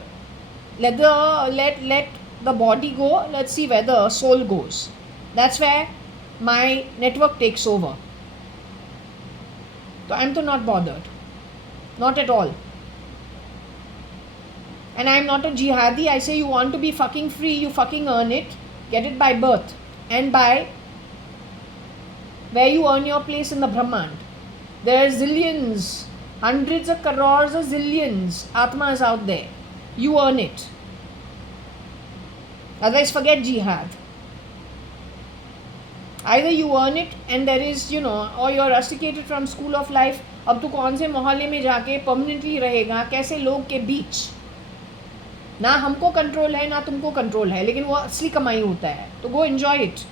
Let the body go. Let's see where the soul goes. That's where my network takes over. So I am not bothered. Not at all. And I am not a jihadi. I say you want to be fucking free, you fucking earn it. Get it by birth and by where you earn your place in the Brahmand. There are zillions, hundreds of crores of zillions Atmas out there. You earn it. Otherwise, forget jihad. Either you earn it and there is, or you are rusticated from school of life. अब तू कौन से मोहल्ले में जाके permanently रहेगा, कैसे लोग के बीच? ना हमको कंट्रोल है ना तुमको कंट्रोल है, लेकिन वो असली कमाई होता है. तो go enjoy it.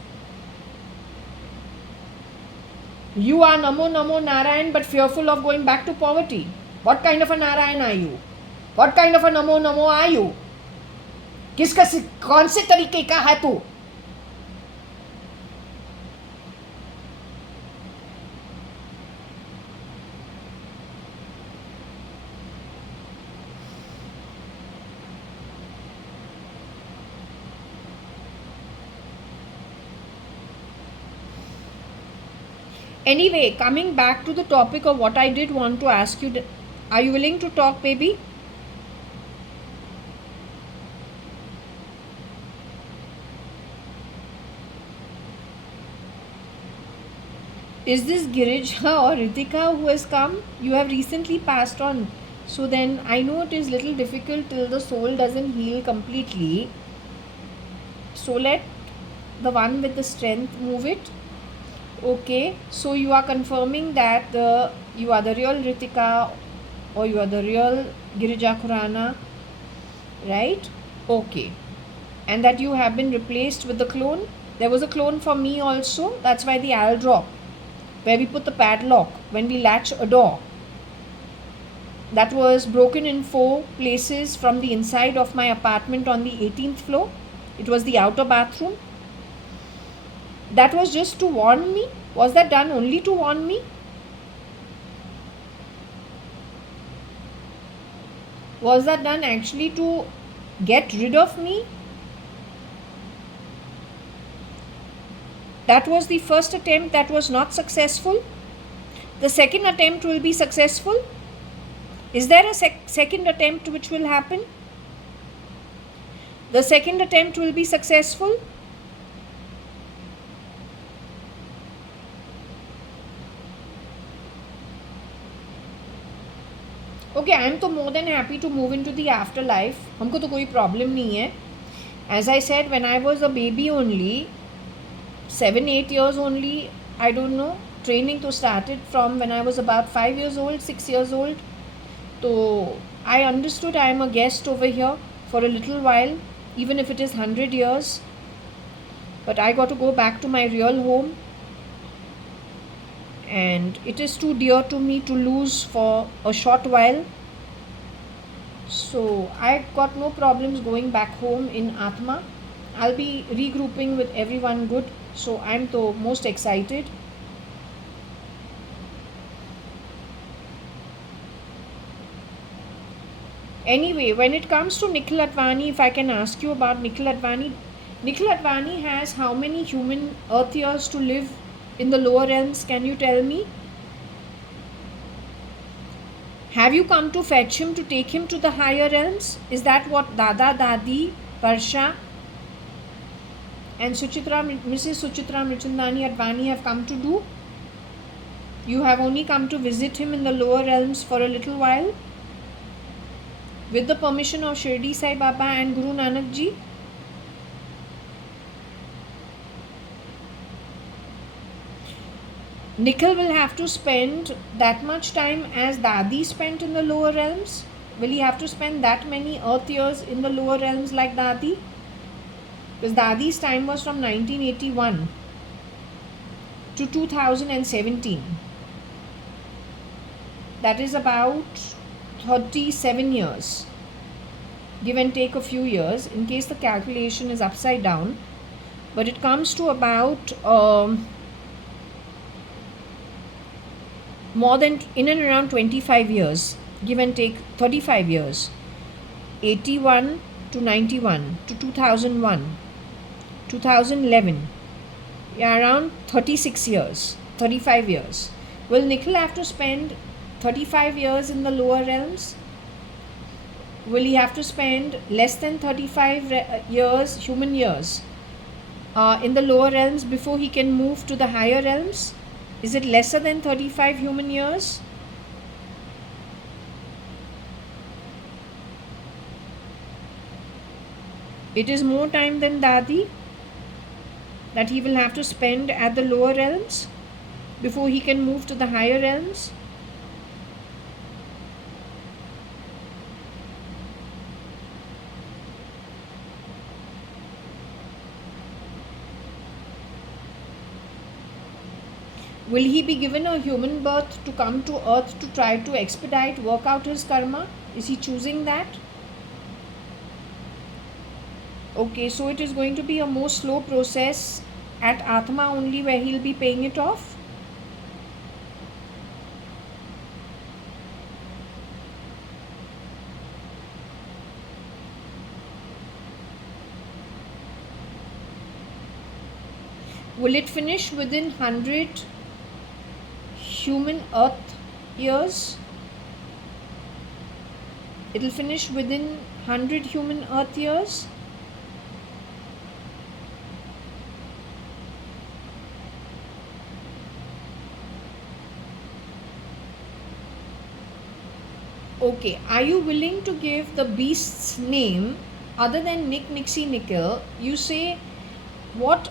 You are Namo Namo Narayan but fearful of going back to poverty. What kind of a Narayan are you? What kind of a Namo Namo are you? कौन से तरीके का है तू? Anyway, coming back to the topic of what I did want to ask you, are you willing to talk, baby? Is this Girija or Ritika who has come? You have recently passed on. So then I know it is little difficult till the soul doesn't heal completely. So let the one with the strength move it. Okay, so you are confirming that you are the real Ritika or you are the real Girija Khurana, right? Okay. And that you have been replaced with the clone. There was a clone for me also. That's why the Al drop, where we put the padlock when we latch a door. That was broken in 4 places from the inside of my apartment on the 18th floor. It was the outer bathroom. That was just to warn me. Was that done only to warn me? Was that done actually to get rid of me? That was the first attempt that was not successful. The second attempt will be successful. Is there a second attempt which will happen? The second attempt will be successful. Okay, I am तो more than happy to move into the afterlife. हमको तो कोई problem नहीं है. As I said, when I was a baby only, 7-8 years only, I don't know, training to started from when I was about 5 years old, 6 years old. So I understood I am a guest over here for a little while, even if it is 100 years. But I got to go back to my real home. And it is too dear to me to lose for a short while. So I got no problems going back home in Atma. I'll be regrouping with everyone good. So I'm the most excited. Anyway, when it comes to Nikhil Advani, if I can ask you about Nikhil Advani. Nikhil Advani has how many human earth years to live in the lower realms? Can you tell me? Have you come to fetch him to take him to the higher realms? Is that what Dada, Dadi, Varsha and Mrs. Suchitra Mrichandani Advani have come to do? You have only come to visit him in the lower realms for a little while? With the permission of Shirdi Sai Baba and Guru Nanak Ji? Nikhil will have to spend that much time as Dadi spent in the lower realms? Will he have to spend that many earth years in the lower realms like Dadi? Because Dadi's time was from 1981 to 2017. That is about 37 years. Give and take a few years in case the calculation is upside down. But it comes to about more than in and around 25 years. Give and take 35 years. 81 to 91 to 2001. 2011, yeah, around 36 years, 35 years. Will Nikhil have to spend 35 years in the lower realms? Will he have to spend less than 35 years, human years, in the lower realms before he can move to the higher realms? Is it lesser than 35 human years? It is more time than Dadi that he will have to spend at the lower realms before he can move to the higher realms. Will he be given a human birth to come to earth to try to expedite, work out his karma? Is he choosing that? Okay, so it is going to be a more slow process at Atma only where he'll be paying it off. Will it finish within 100 human earth years. It'll finish within 100 human earth years. Okay, are you willing to give the beast's name other than Nick, Nixie, Nickel? You say what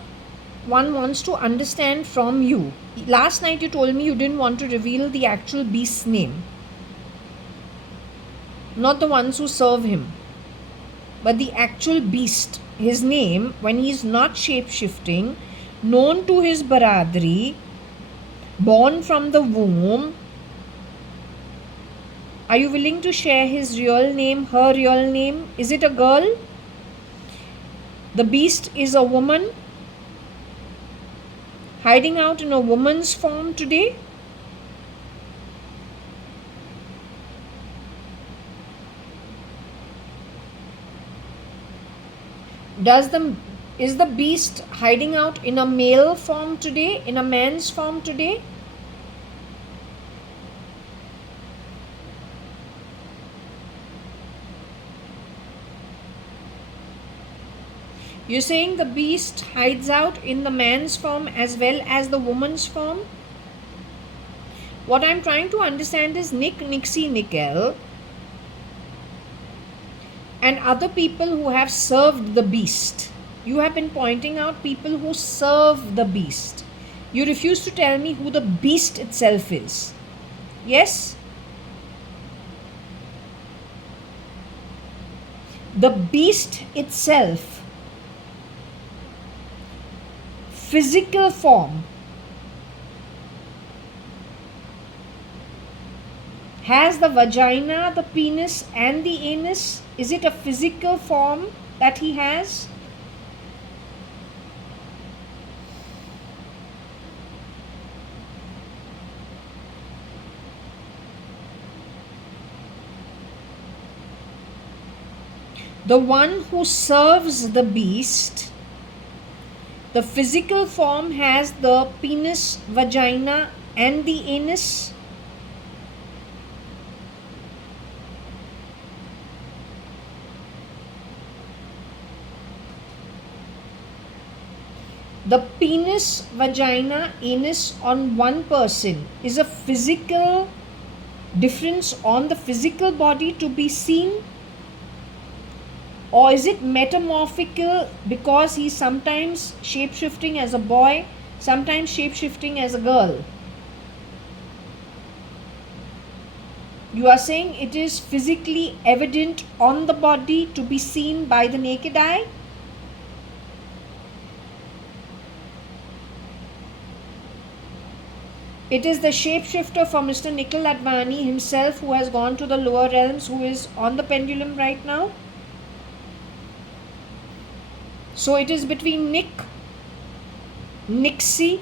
one wants to understand from you. Last night you told me you didn't want to reveal the actual beast's name. Not the ones who serve him, but the actual beast. His name, when he is not shape-shifting, known to his baradri, born from the womb. Are you willing to share his real name, her real name? Is it a girl? The beast is a woman hiding out in a woman's form today. Is the beast hiding out in a male form today, in a man's form today? You're saying the beast hides out in the man's form as well as the woman's form? What I'm trying to understand is Nick, Nixie, Nickel and other people who have served the beast. You have been pointing out people who serve the beast. You refuse to tell me who the beast itself is. Yes? The beast itself, physical form, has the vagina, the penis and the anus. Is it a physical form that he has? The one who serves the beast, the physical form has the penis, vagina and the anus. The penis, vagina, anus on one person is a physical difference on the physical body to be seen? Or is it metamorphical because he's sometimes shape-shifting as a boy, sometimes shape-shifting as a girl? You are saying it is physically evident on the body to be seen by the naked eye? It is the shapeshifter for Mr. Nikhil Advani himself who has gone to the lower realms, who is on the pendulum right now. So it is between Nick, Nixie,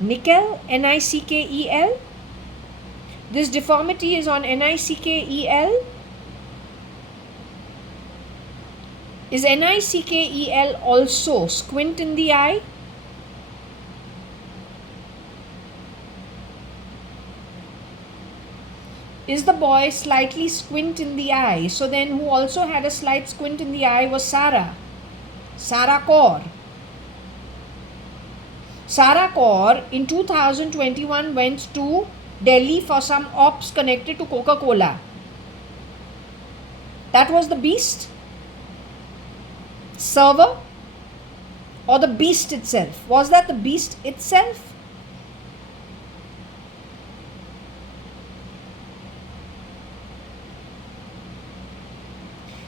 Nickel, N-I-C-K-E-L. This deformity is on N-I-C-K-E-L. Is N-I-C-K-E-L also squint in the eye? Is the boy slightly squint in the eye? So then who also had a slight squint in the eye was Sarah Kaur. Sarah Kaur in 2021 went to Delhi for some ops connected to Coca-Cola. That was the beast? Server? Or the beast itself? Was that the beast itself?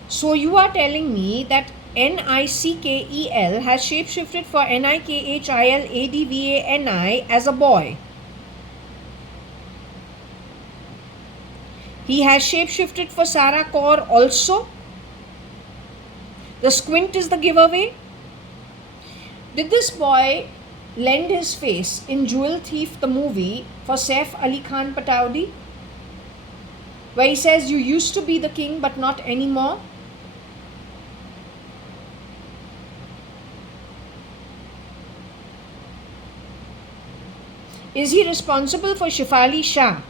So you are telling me that N-I-C-K-E-L has shapeshifted for N-I-K-H-I-L-A-D-V-A-N-I as a boy. He has shapeshifted for Sarah Kaur also. The squint is the giveaway. Did this boy lend his face in Jewel Thief the movie for Saif Ali Khan Pataudi, where he says you used to be the king but not anymore? Is he responsible for Shifali Shah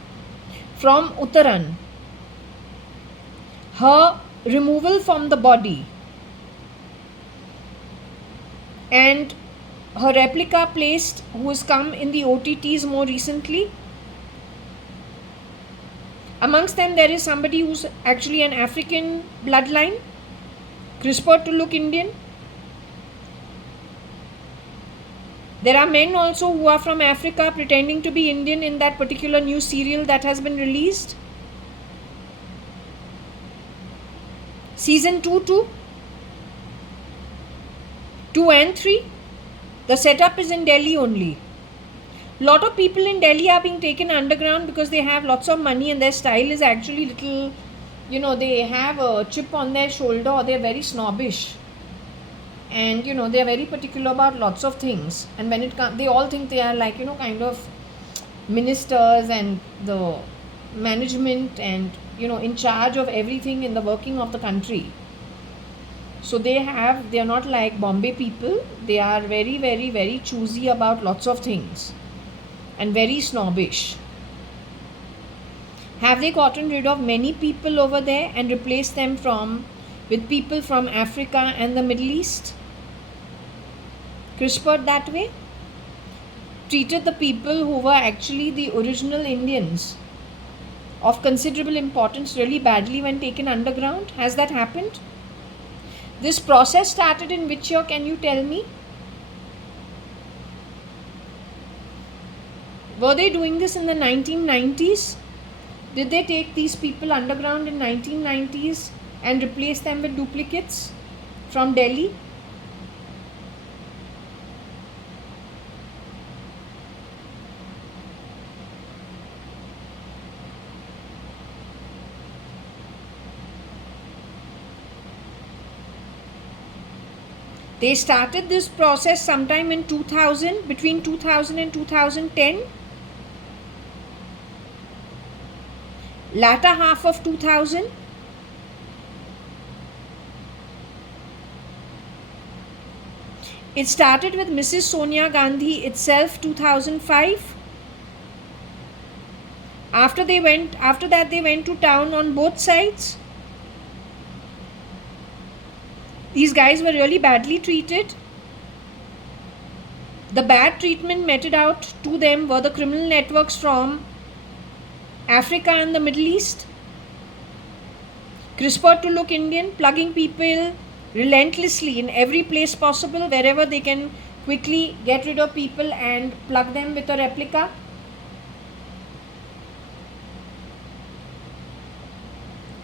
from Uttaran, her removal from the body, and her replica placed, who has come in the OTTs more recently? Amongst them, there is somebody who's actually an African bloodline, CRISPR to look Indian. There are men also who are from Africa pretending to be Indian in that particular new serial that has been released. Season 2 and 3. The setup is in Delhi only. Lot of people in Delhi are being taken underground because they have lots of money and their style is actually little, they have a chip on their shoulder, or they're very snobbish. And they're very particular about lots of things. And when it comes, they all think they are like, kind of ministers and the management and, in charge of everything in the working of the country. So they are not like Bombay people. They are very, very, very choosy about lots of things and very snobbish. Have they gotten rid of many people over there and replaced them with people from Africa and the Middle East? CRISPR that way? Treated the people who were actually the original Indians of considerable importance really badly when taken underground? Has that happened? This process started in which year, can you tell me? Were they doing this in the 1990s? Did they take these people underground in 1990s and replace them with duplicates from Delhi? They started this process sometime in 2000, between 2000 and 2010. Latter half of 2000. It started with Mrs. Sonia Gandhi itself, 2005. After that they went to town on both sides. These guys were really badly treated. The bad treatment meted out to them were the criminal networks from Africa and the Middle East. CRISPR to look Indian, plugging people relentlessly in every place possible, wherever they can quickly get rid of people and plug them with a replica.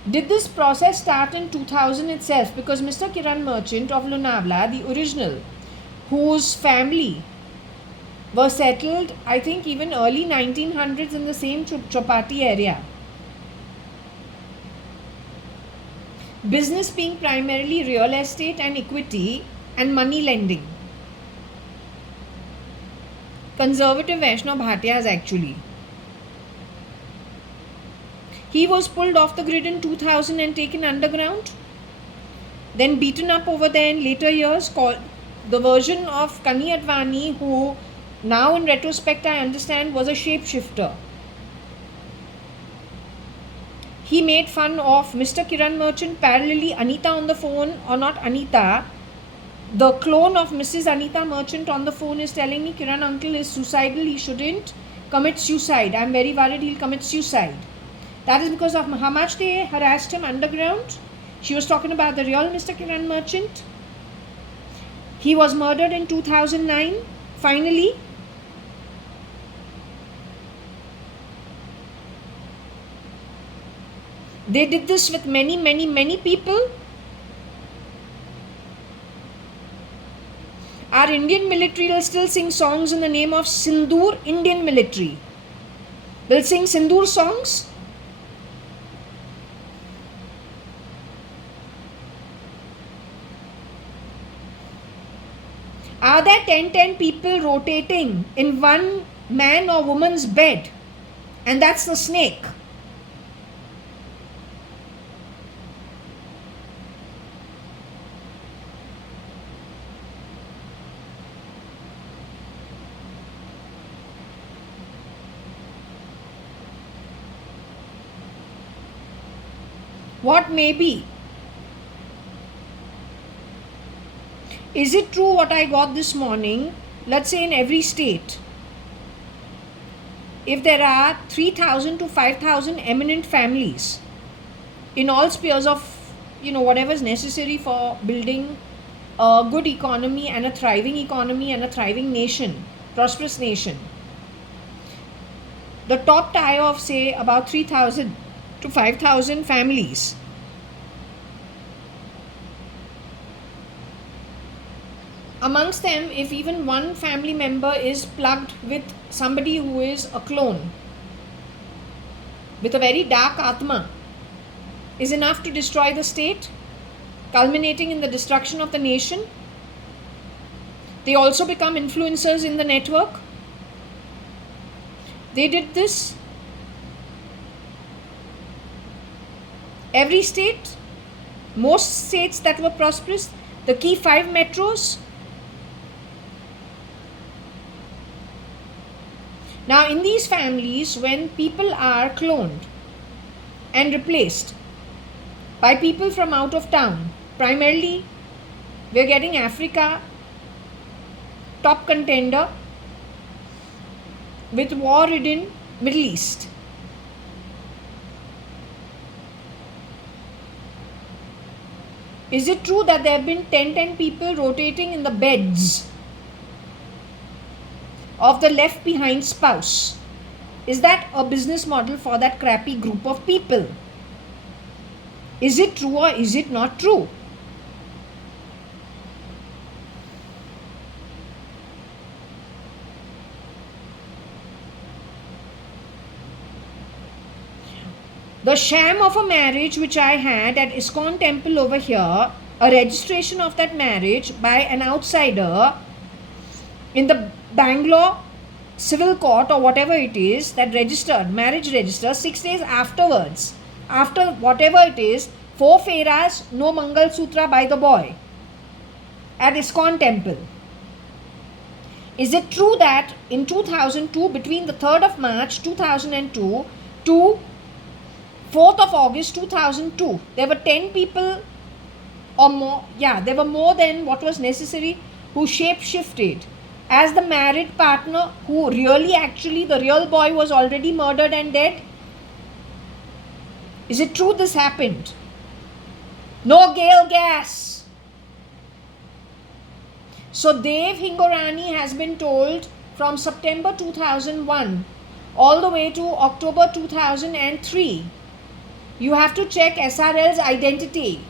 Did this process start in 2000 itself? Because Mr. Kiran Merchant of Lonavala, the original, whose family were settled, I think even early 1900s in the same Chopati area. Business being primarily real estate and equity and money lending. Conservative Vaishnav Bhatiyas actually. He was pulled off the grid in 2000 and taken underground. Then beaten up over there in later years. Called the version of KAT Advani, who now in retrospect I understand was a shapeshifter. He made fun of Mr. Kiran Merchant, parallelly Anita on the phone, or not Anita, the clone of Mrs. Anita Merchant on the phone is telling me, Kiran uncle is suicidal, he shouldn't commit suicide. I'm very worried he'll commit suicide. That is because of how much they harassed him underground. She was talking about the real Mr. Kiran Merchant. He was murdered in 2009, finally. They did this with many, many, many people. Our Indian military will still sing songs in the name of Sindoor. Indian military will sing Sindoor songs. Are there 10 people rotating in one man or woman's bed? And that's the snake. What may be? Is it true what I got this morning? Let's say in every state, if there are 3,000 to 5,000 eminent families in all spheres of, whatever is necessary for building a good economy and a thriving nation, prosperous nation. The top tier of, say, about 3,000 to 5,000 families. Amongst them, if even one family member is plugged with somebody who is a clone, with a very dark Atma, is enough to destroy the state, culminating in the destruction of the nation. They also become influencers in the network. They did this. Every state, most states that were prosperous, the key 5 metros. Now, in these families, when people are cloned and replaced by people from out of town, primarily we're getting Africa, top contender, with war-ridden Middle East. Is it true that there have been 10 people rotating in the beds of the left behind spouse? Is that a business model for that crappy group of people? Is it true or is it not true? The sham of a marriage which I had at ISKCON temple over here, a registration of that marriage by an outsider in the Bangalore civil court or whatever it is, that registered, marriage register, 6 days afterwards, after whatever it is, 4 feras, no Mangal Sutra by the boy at ISKCON temple. Is it true that in 2002, between the 3rd of March 2002 to 4th of August 2002, there were 10 people or more, there were more than what was necessary, who shape-shifted as the married partner, who really actually the real boy was already murdered and dead? Is it true this happened? No Gale gas. So Dev Hingorani has been told from September 2001 all the way to October 2003, you have to check SRL's identity.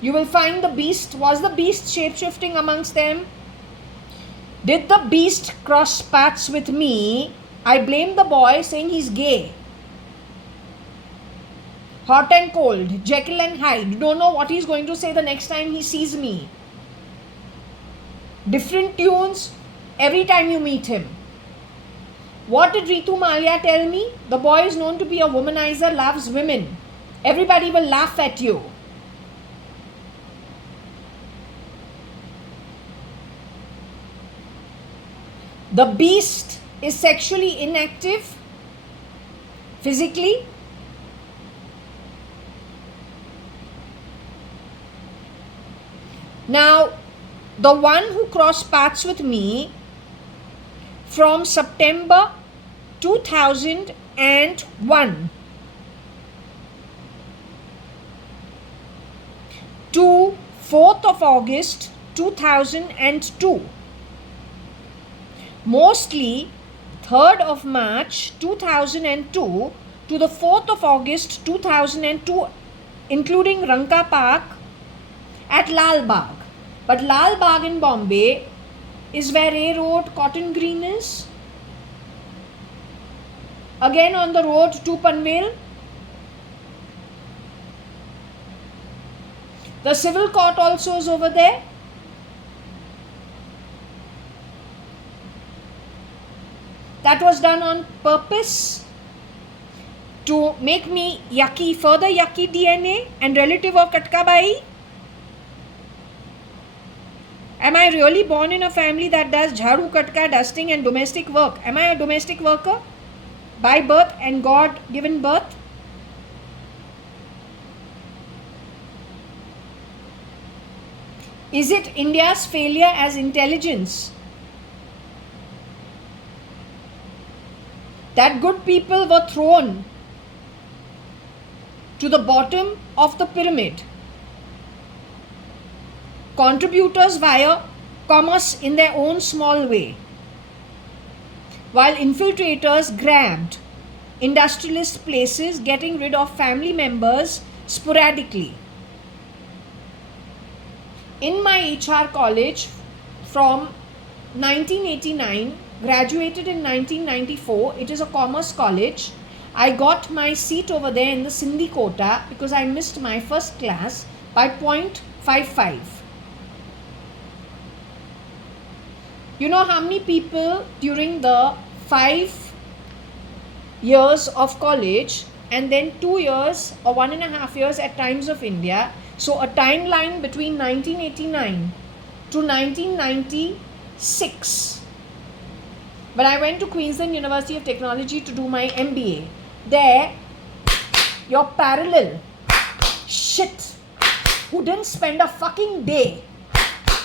You will find the beast. Was the beast shape-shifting amongst them? Did the beast cross paths with me? I blame the boy, saying he's gay. Hot and cold, Jekyll and Hyde. Don't know what he's going to say the next time he sees me. Different tunes every time you meet him. What did Ritu Malia tell me? The boy is known to be a womanizer, loves women. Everybody will laugh at you. The beast is sexually inactive, physically. Now, the one who crossed paths with me from September 2001 to 4th of August 2002, mostly 3rd of March 2002 to the 4th of August 2002, including Ranka Park at Lal Bagh. But Lal Bagh in Bombay is where A Road, Cotton Green is. Again on the road to Panvel. The civil court also is over there. That was done on purpose to make me yucky, further yucky DNA and relative of Katkabai. Am I really born in a family that does jharu, katka, dusting and domestic work? Am I a domestic worker by birth and God given birth? Is it India's failure as intelligence that good people were thrown to the bottom of the pyramid? Contributors via commerce in their own small way, while infiltrators grabbed industrialist places, getting rid of family members sporadically. In my HR college from 1989, graduated in 1994, it is a commerce college. I got my seat over there in the Sindhi quota because I missed my first class by 0.55. You know how many people during the 5 years of college and then 2 years or 1.5 years at Times of India, so a timeline between 1989 to 1996, when I went to Queensland University of Technology to do my MBA. There, your parallel shit who didn't spend a fucking day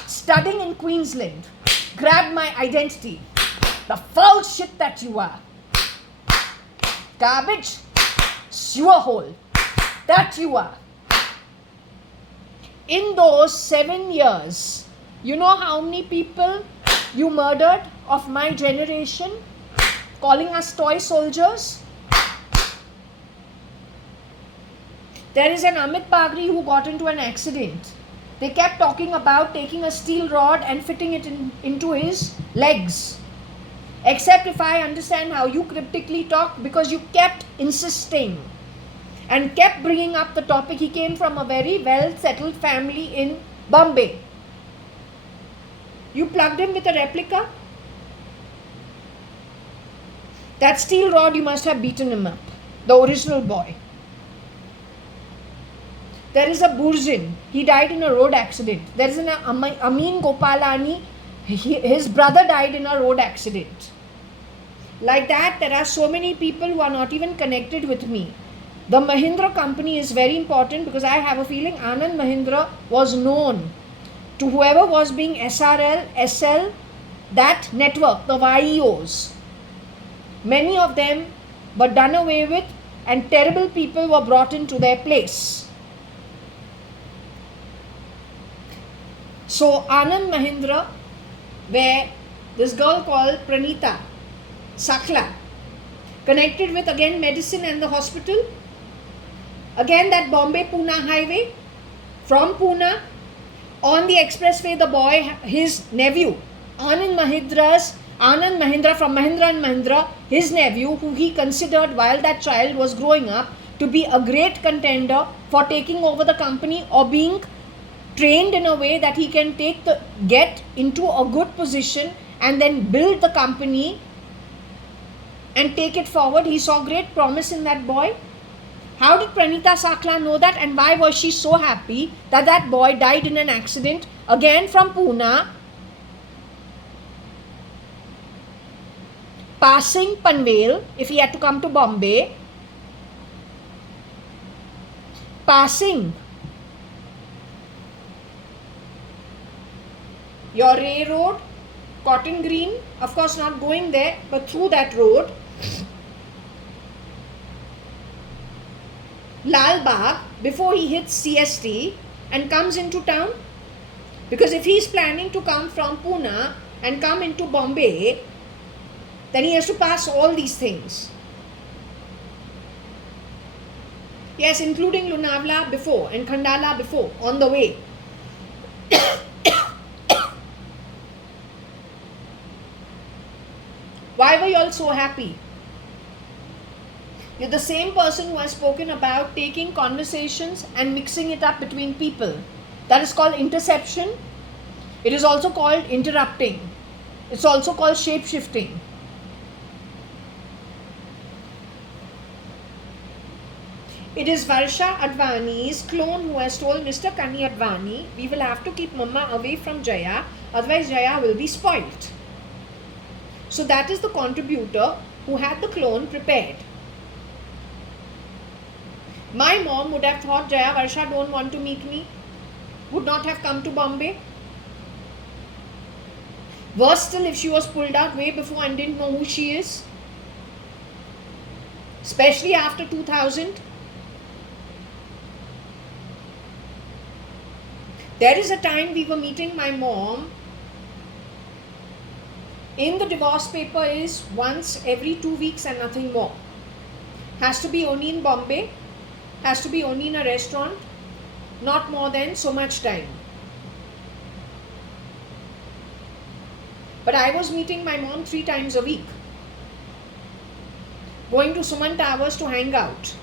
studying in Queensland grabbed my identity. The foul shit that you are. Garbage, sewer hole that you are. In those 7 years, you know how many people you murdered of my generation, calling us toy soldiers? There is an Amit Bagri who got into an accident. They kept talking about taking a steel rod and fitting it into his legs. Except if I understand how you cryptically talk, because you kept insisting and kept bringing up the topic. He came from a very well settled family in Bombay. You plugged him with a replica? That steel rod, you must have beaten him up. The original boy. There is a Burjin. He died in a road accident. There is an Amin Gopalani. His brother died in a road accident. Like that, there are so many people who are not even connected with me. The Mahindra company is very important because I have a feeling Anand Mahindra was known to whoever was being SRL, SL, that network, the YEOs. Many of them were done away with and terrible people were brought into their place. So Anand Mahindra, where this girl called Pranita Sakla, connected with again medicine and the hospital, again that Bombay-Pune highway, from Pune, on the expressway the boy, his nephew, Anand Mahindra from Mahindra and Mahindra, his nephew, who he considered while that child was growing up to be a great contender for taking over the company or being trained in a way that he can get into a good position and then build the company and take it forward. He saw great promise in that boy. How did Pranita Sakla know that, and why was she so happy that that boy died in an accident again from Pune, passing Panvel if he had to come to Bombay, passing your Ray Road, Cotton Green, of course not going there, but through that road, Lal Bagh, before he hits CST and comes into town. Because if he is planning to come from Pune and come into Bombay, then he has to pass all these things. Yes, including Lonavala before and Khandala before, on the way. Why were you all so happy? You're the same person who has spoken about taking conversations and mixing it up between people. That is called interception. It is also called interrupting. It's also called shape-shifting. It is Varsha Advani's clone who has told Mr. Kani Advani, we will have to keep Mama away from Jaya, otherwise Jaya will be spoilt. So that is the contributor who had the clone prepared. My mom would have thought Jaya Varsha don't want to meet me, would not have come to Bombay. Worse still, if she was pulled out way before and didn't know who she is, especially after 2000. There is a time we were meeting my mom. In the divorce paper is once every 2 weeks and nothing more. Has to be only in Bombay. Has to be only in a restaurant. Not more than so much time. But I was meeting my mom 3 times a week. Going to Suman Towers to hang out.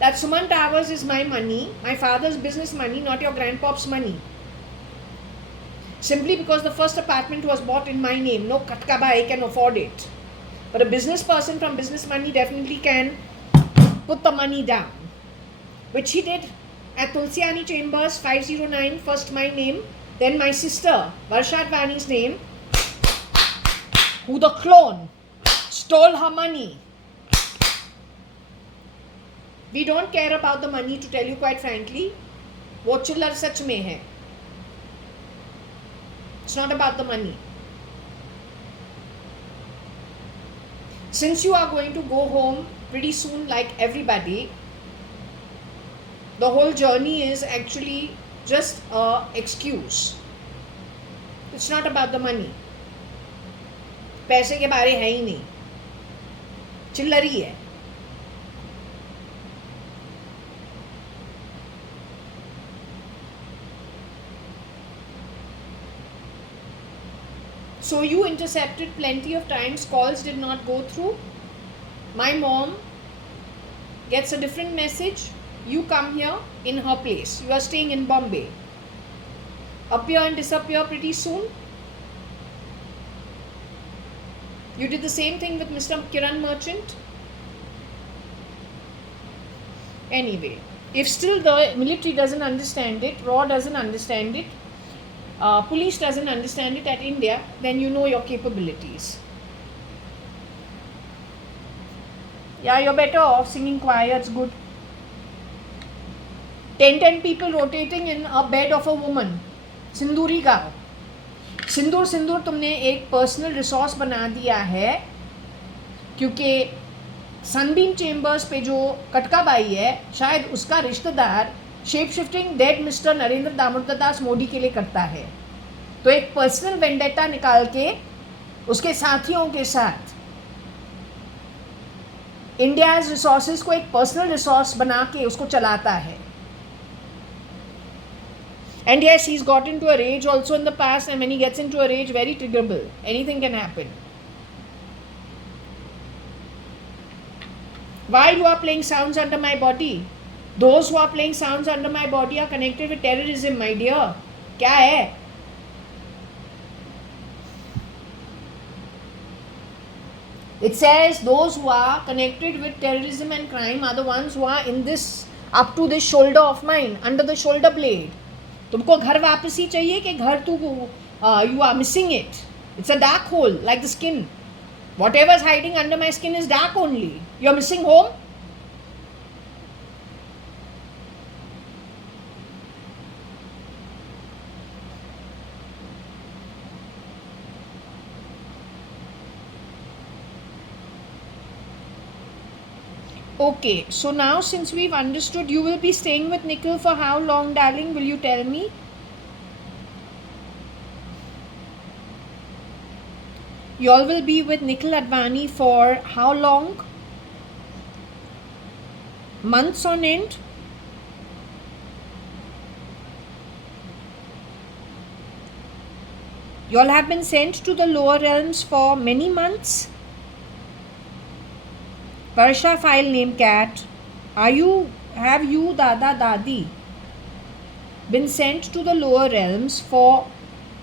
That Suman Towers is my money, my father's business money, not your grandpop's money. Simply because the first apartment was bought in my name. No Katkaba, I can afford it. But a business person from business money definitely can put the money down. Which he did at Tulsiani Chambers, 509, first my name, then my sister, Varsha Advani's name, who the clone stole her money. We don't care about the money, to tell you quite frankly. वो चिल्लर सच में है. It's not about the money. Since you are going to go home pretty soon like everybody, the whole journey is actually just an excuse. It's not about the money. पैसे के बारे है ही नहीं. चिल्लरी है. So you intercepted plenty of times, calls did not go through. My mom gets a different message. You come here in her place. You are staying in Bombay. Appear and disappear pretty soon. You did the same thing with Mr. Kiran Merchant. Anyway, if still the military doesn't understand it, RAW doesn't understand it, police doesn't understand it at India, then you know your capabilities. Yeah, you're better off singing choir, it's good. 10 people rotating in a bed of a woman. सिंदूरी गाओ. सिंदूर सिंदूर तुमने एक personal resource बना दिया है, क्योंकि Sunbeam chambers पे जो कटका बाई है, शायद उसका रिश्तेदार shape shifting dead mister Narendra Damodar Das Modi के लिए करता है. तो एक पर्सनल वेंडेटा निकाल के उसके साथियों के साथ इंडियाज रिसोर्सेज को एक पर्सनल रिसोर्स बना के उसको चलाता है. And yes, he's got into a rage also in the past, and when he gets into a rage, very triggerable. Anything can happen. Why you are playing sounds under my body? Those who are playing sounds under my body are connected with terrorism, my dear. क्या है? It says those who are connected with terrorism and crime are the ones who are in this, up to this shoulder of mine, under the shoulder blade. तुमको घर वापसी चाहिए कि घर तू you are missing it. It's a dark hole like the skin. Whatever is hiding under my skin is dark only. You are missing home. Okay, so now since we've understood, you will be staying with Nikhil for how long, darling? Will you tell me? You all will be with Nikhil Advani for how long? Months on end? You all have been sent to the lower realms for many months. Varsha file name cat. Have you Dada Dadi been sent to the lower realms for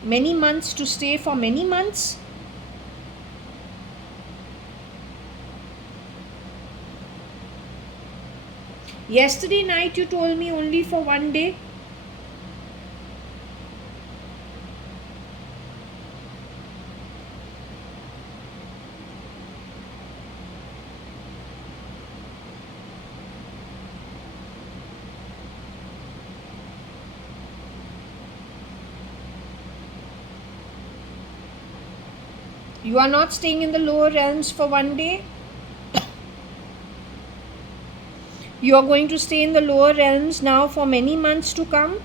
many months, to stay for many months? Yesterday night you told me only for one day. You are not staying in the lower realms for one day. You are going to stay in the lower realms now for many months to come.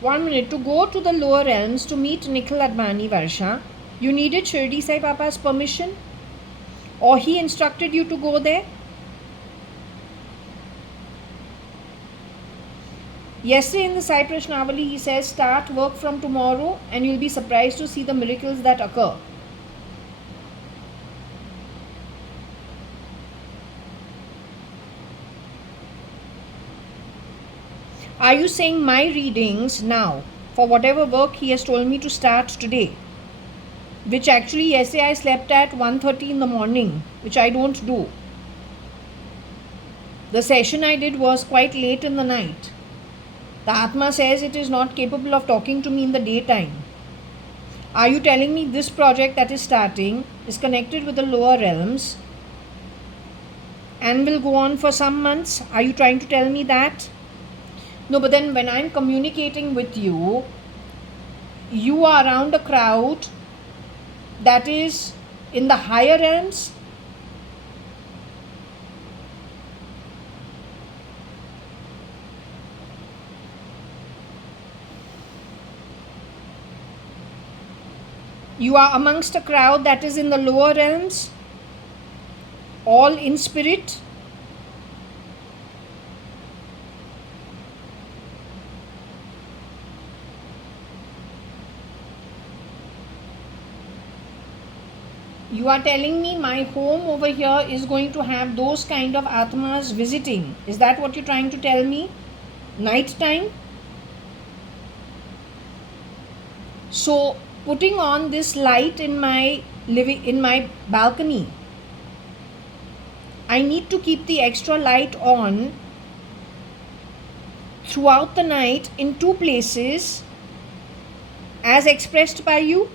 One minute. To go to the lower realms to meet Nikhil Advani, Varsha, you needed Shirdi Sai Baba's permission, or he instructed you to go there? Yesterday in the Sai Prashnavali, he says, start work from tomorrow and you'll be surprised to see the miracles that occur. Are you saying my readings now for whatever work he has told me to start today, which actually yesterday I slept at 1:30 in the morning, which I don't do. The session I did was quite late in the night. The Atma says it is not capable of talking to me in the daytime. Are you telling me this project that is starting is connected with the lower realms and will go on for some months? Are you trying to tell me that? No, but then when I'm communicating with you, you are around a crowd that is in the higher realms. You are amongst a crowd that is in the lower realms, all in spirit. You are telling me my home over here is going to have those kind of Atmas visiting. Is that what you're trying to tell me? Night time? So putting on this light in my balcony, I need to keep the extra light on throughout the night in two places as expressed by you.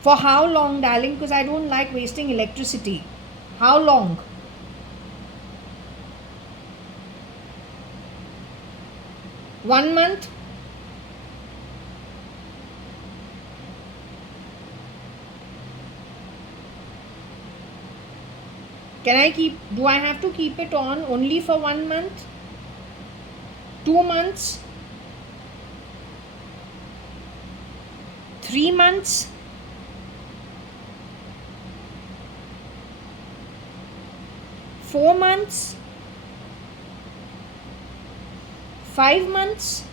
For how long, darling? Because I don't like wasting electricity. How long? One month? Do I have to keep it on only for 1 month? 2 months? 3 months? 4 months? 5 months?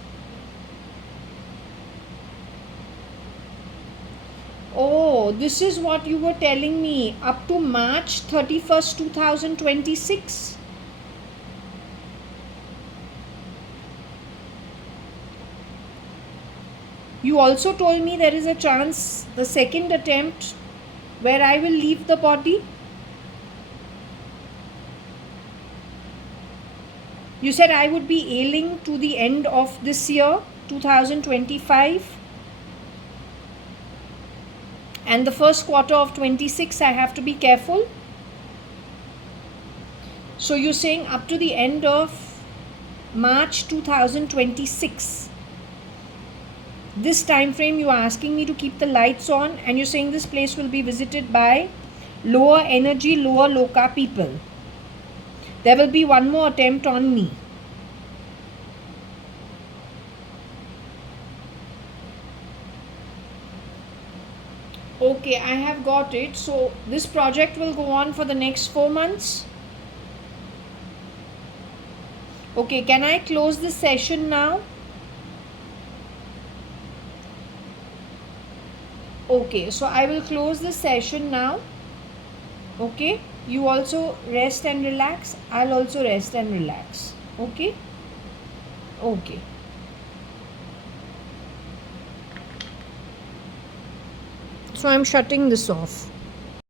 Oh, this is what you were telling me, up to March 31st, 2026. You also told me there is a chance, the second attempt, where I will leave the body. You said I would be ailing to the end of this year, 2025. And the first quarter of 26, I have to be careful. So you're saying up to the end of March 2026. This time frame you are asking me to keep the lights on, and you're saying this place will be visited by lower energy, lower loka people. There will be one more attempt on me. Okay, I have got it. So this project will go on for the next 4 months. Okay, can I close this session now? Okay, so I will close this session now. Okay, you also rest and relax. I'll also rest and relax. Okay? Okay. So I'm shutting this off.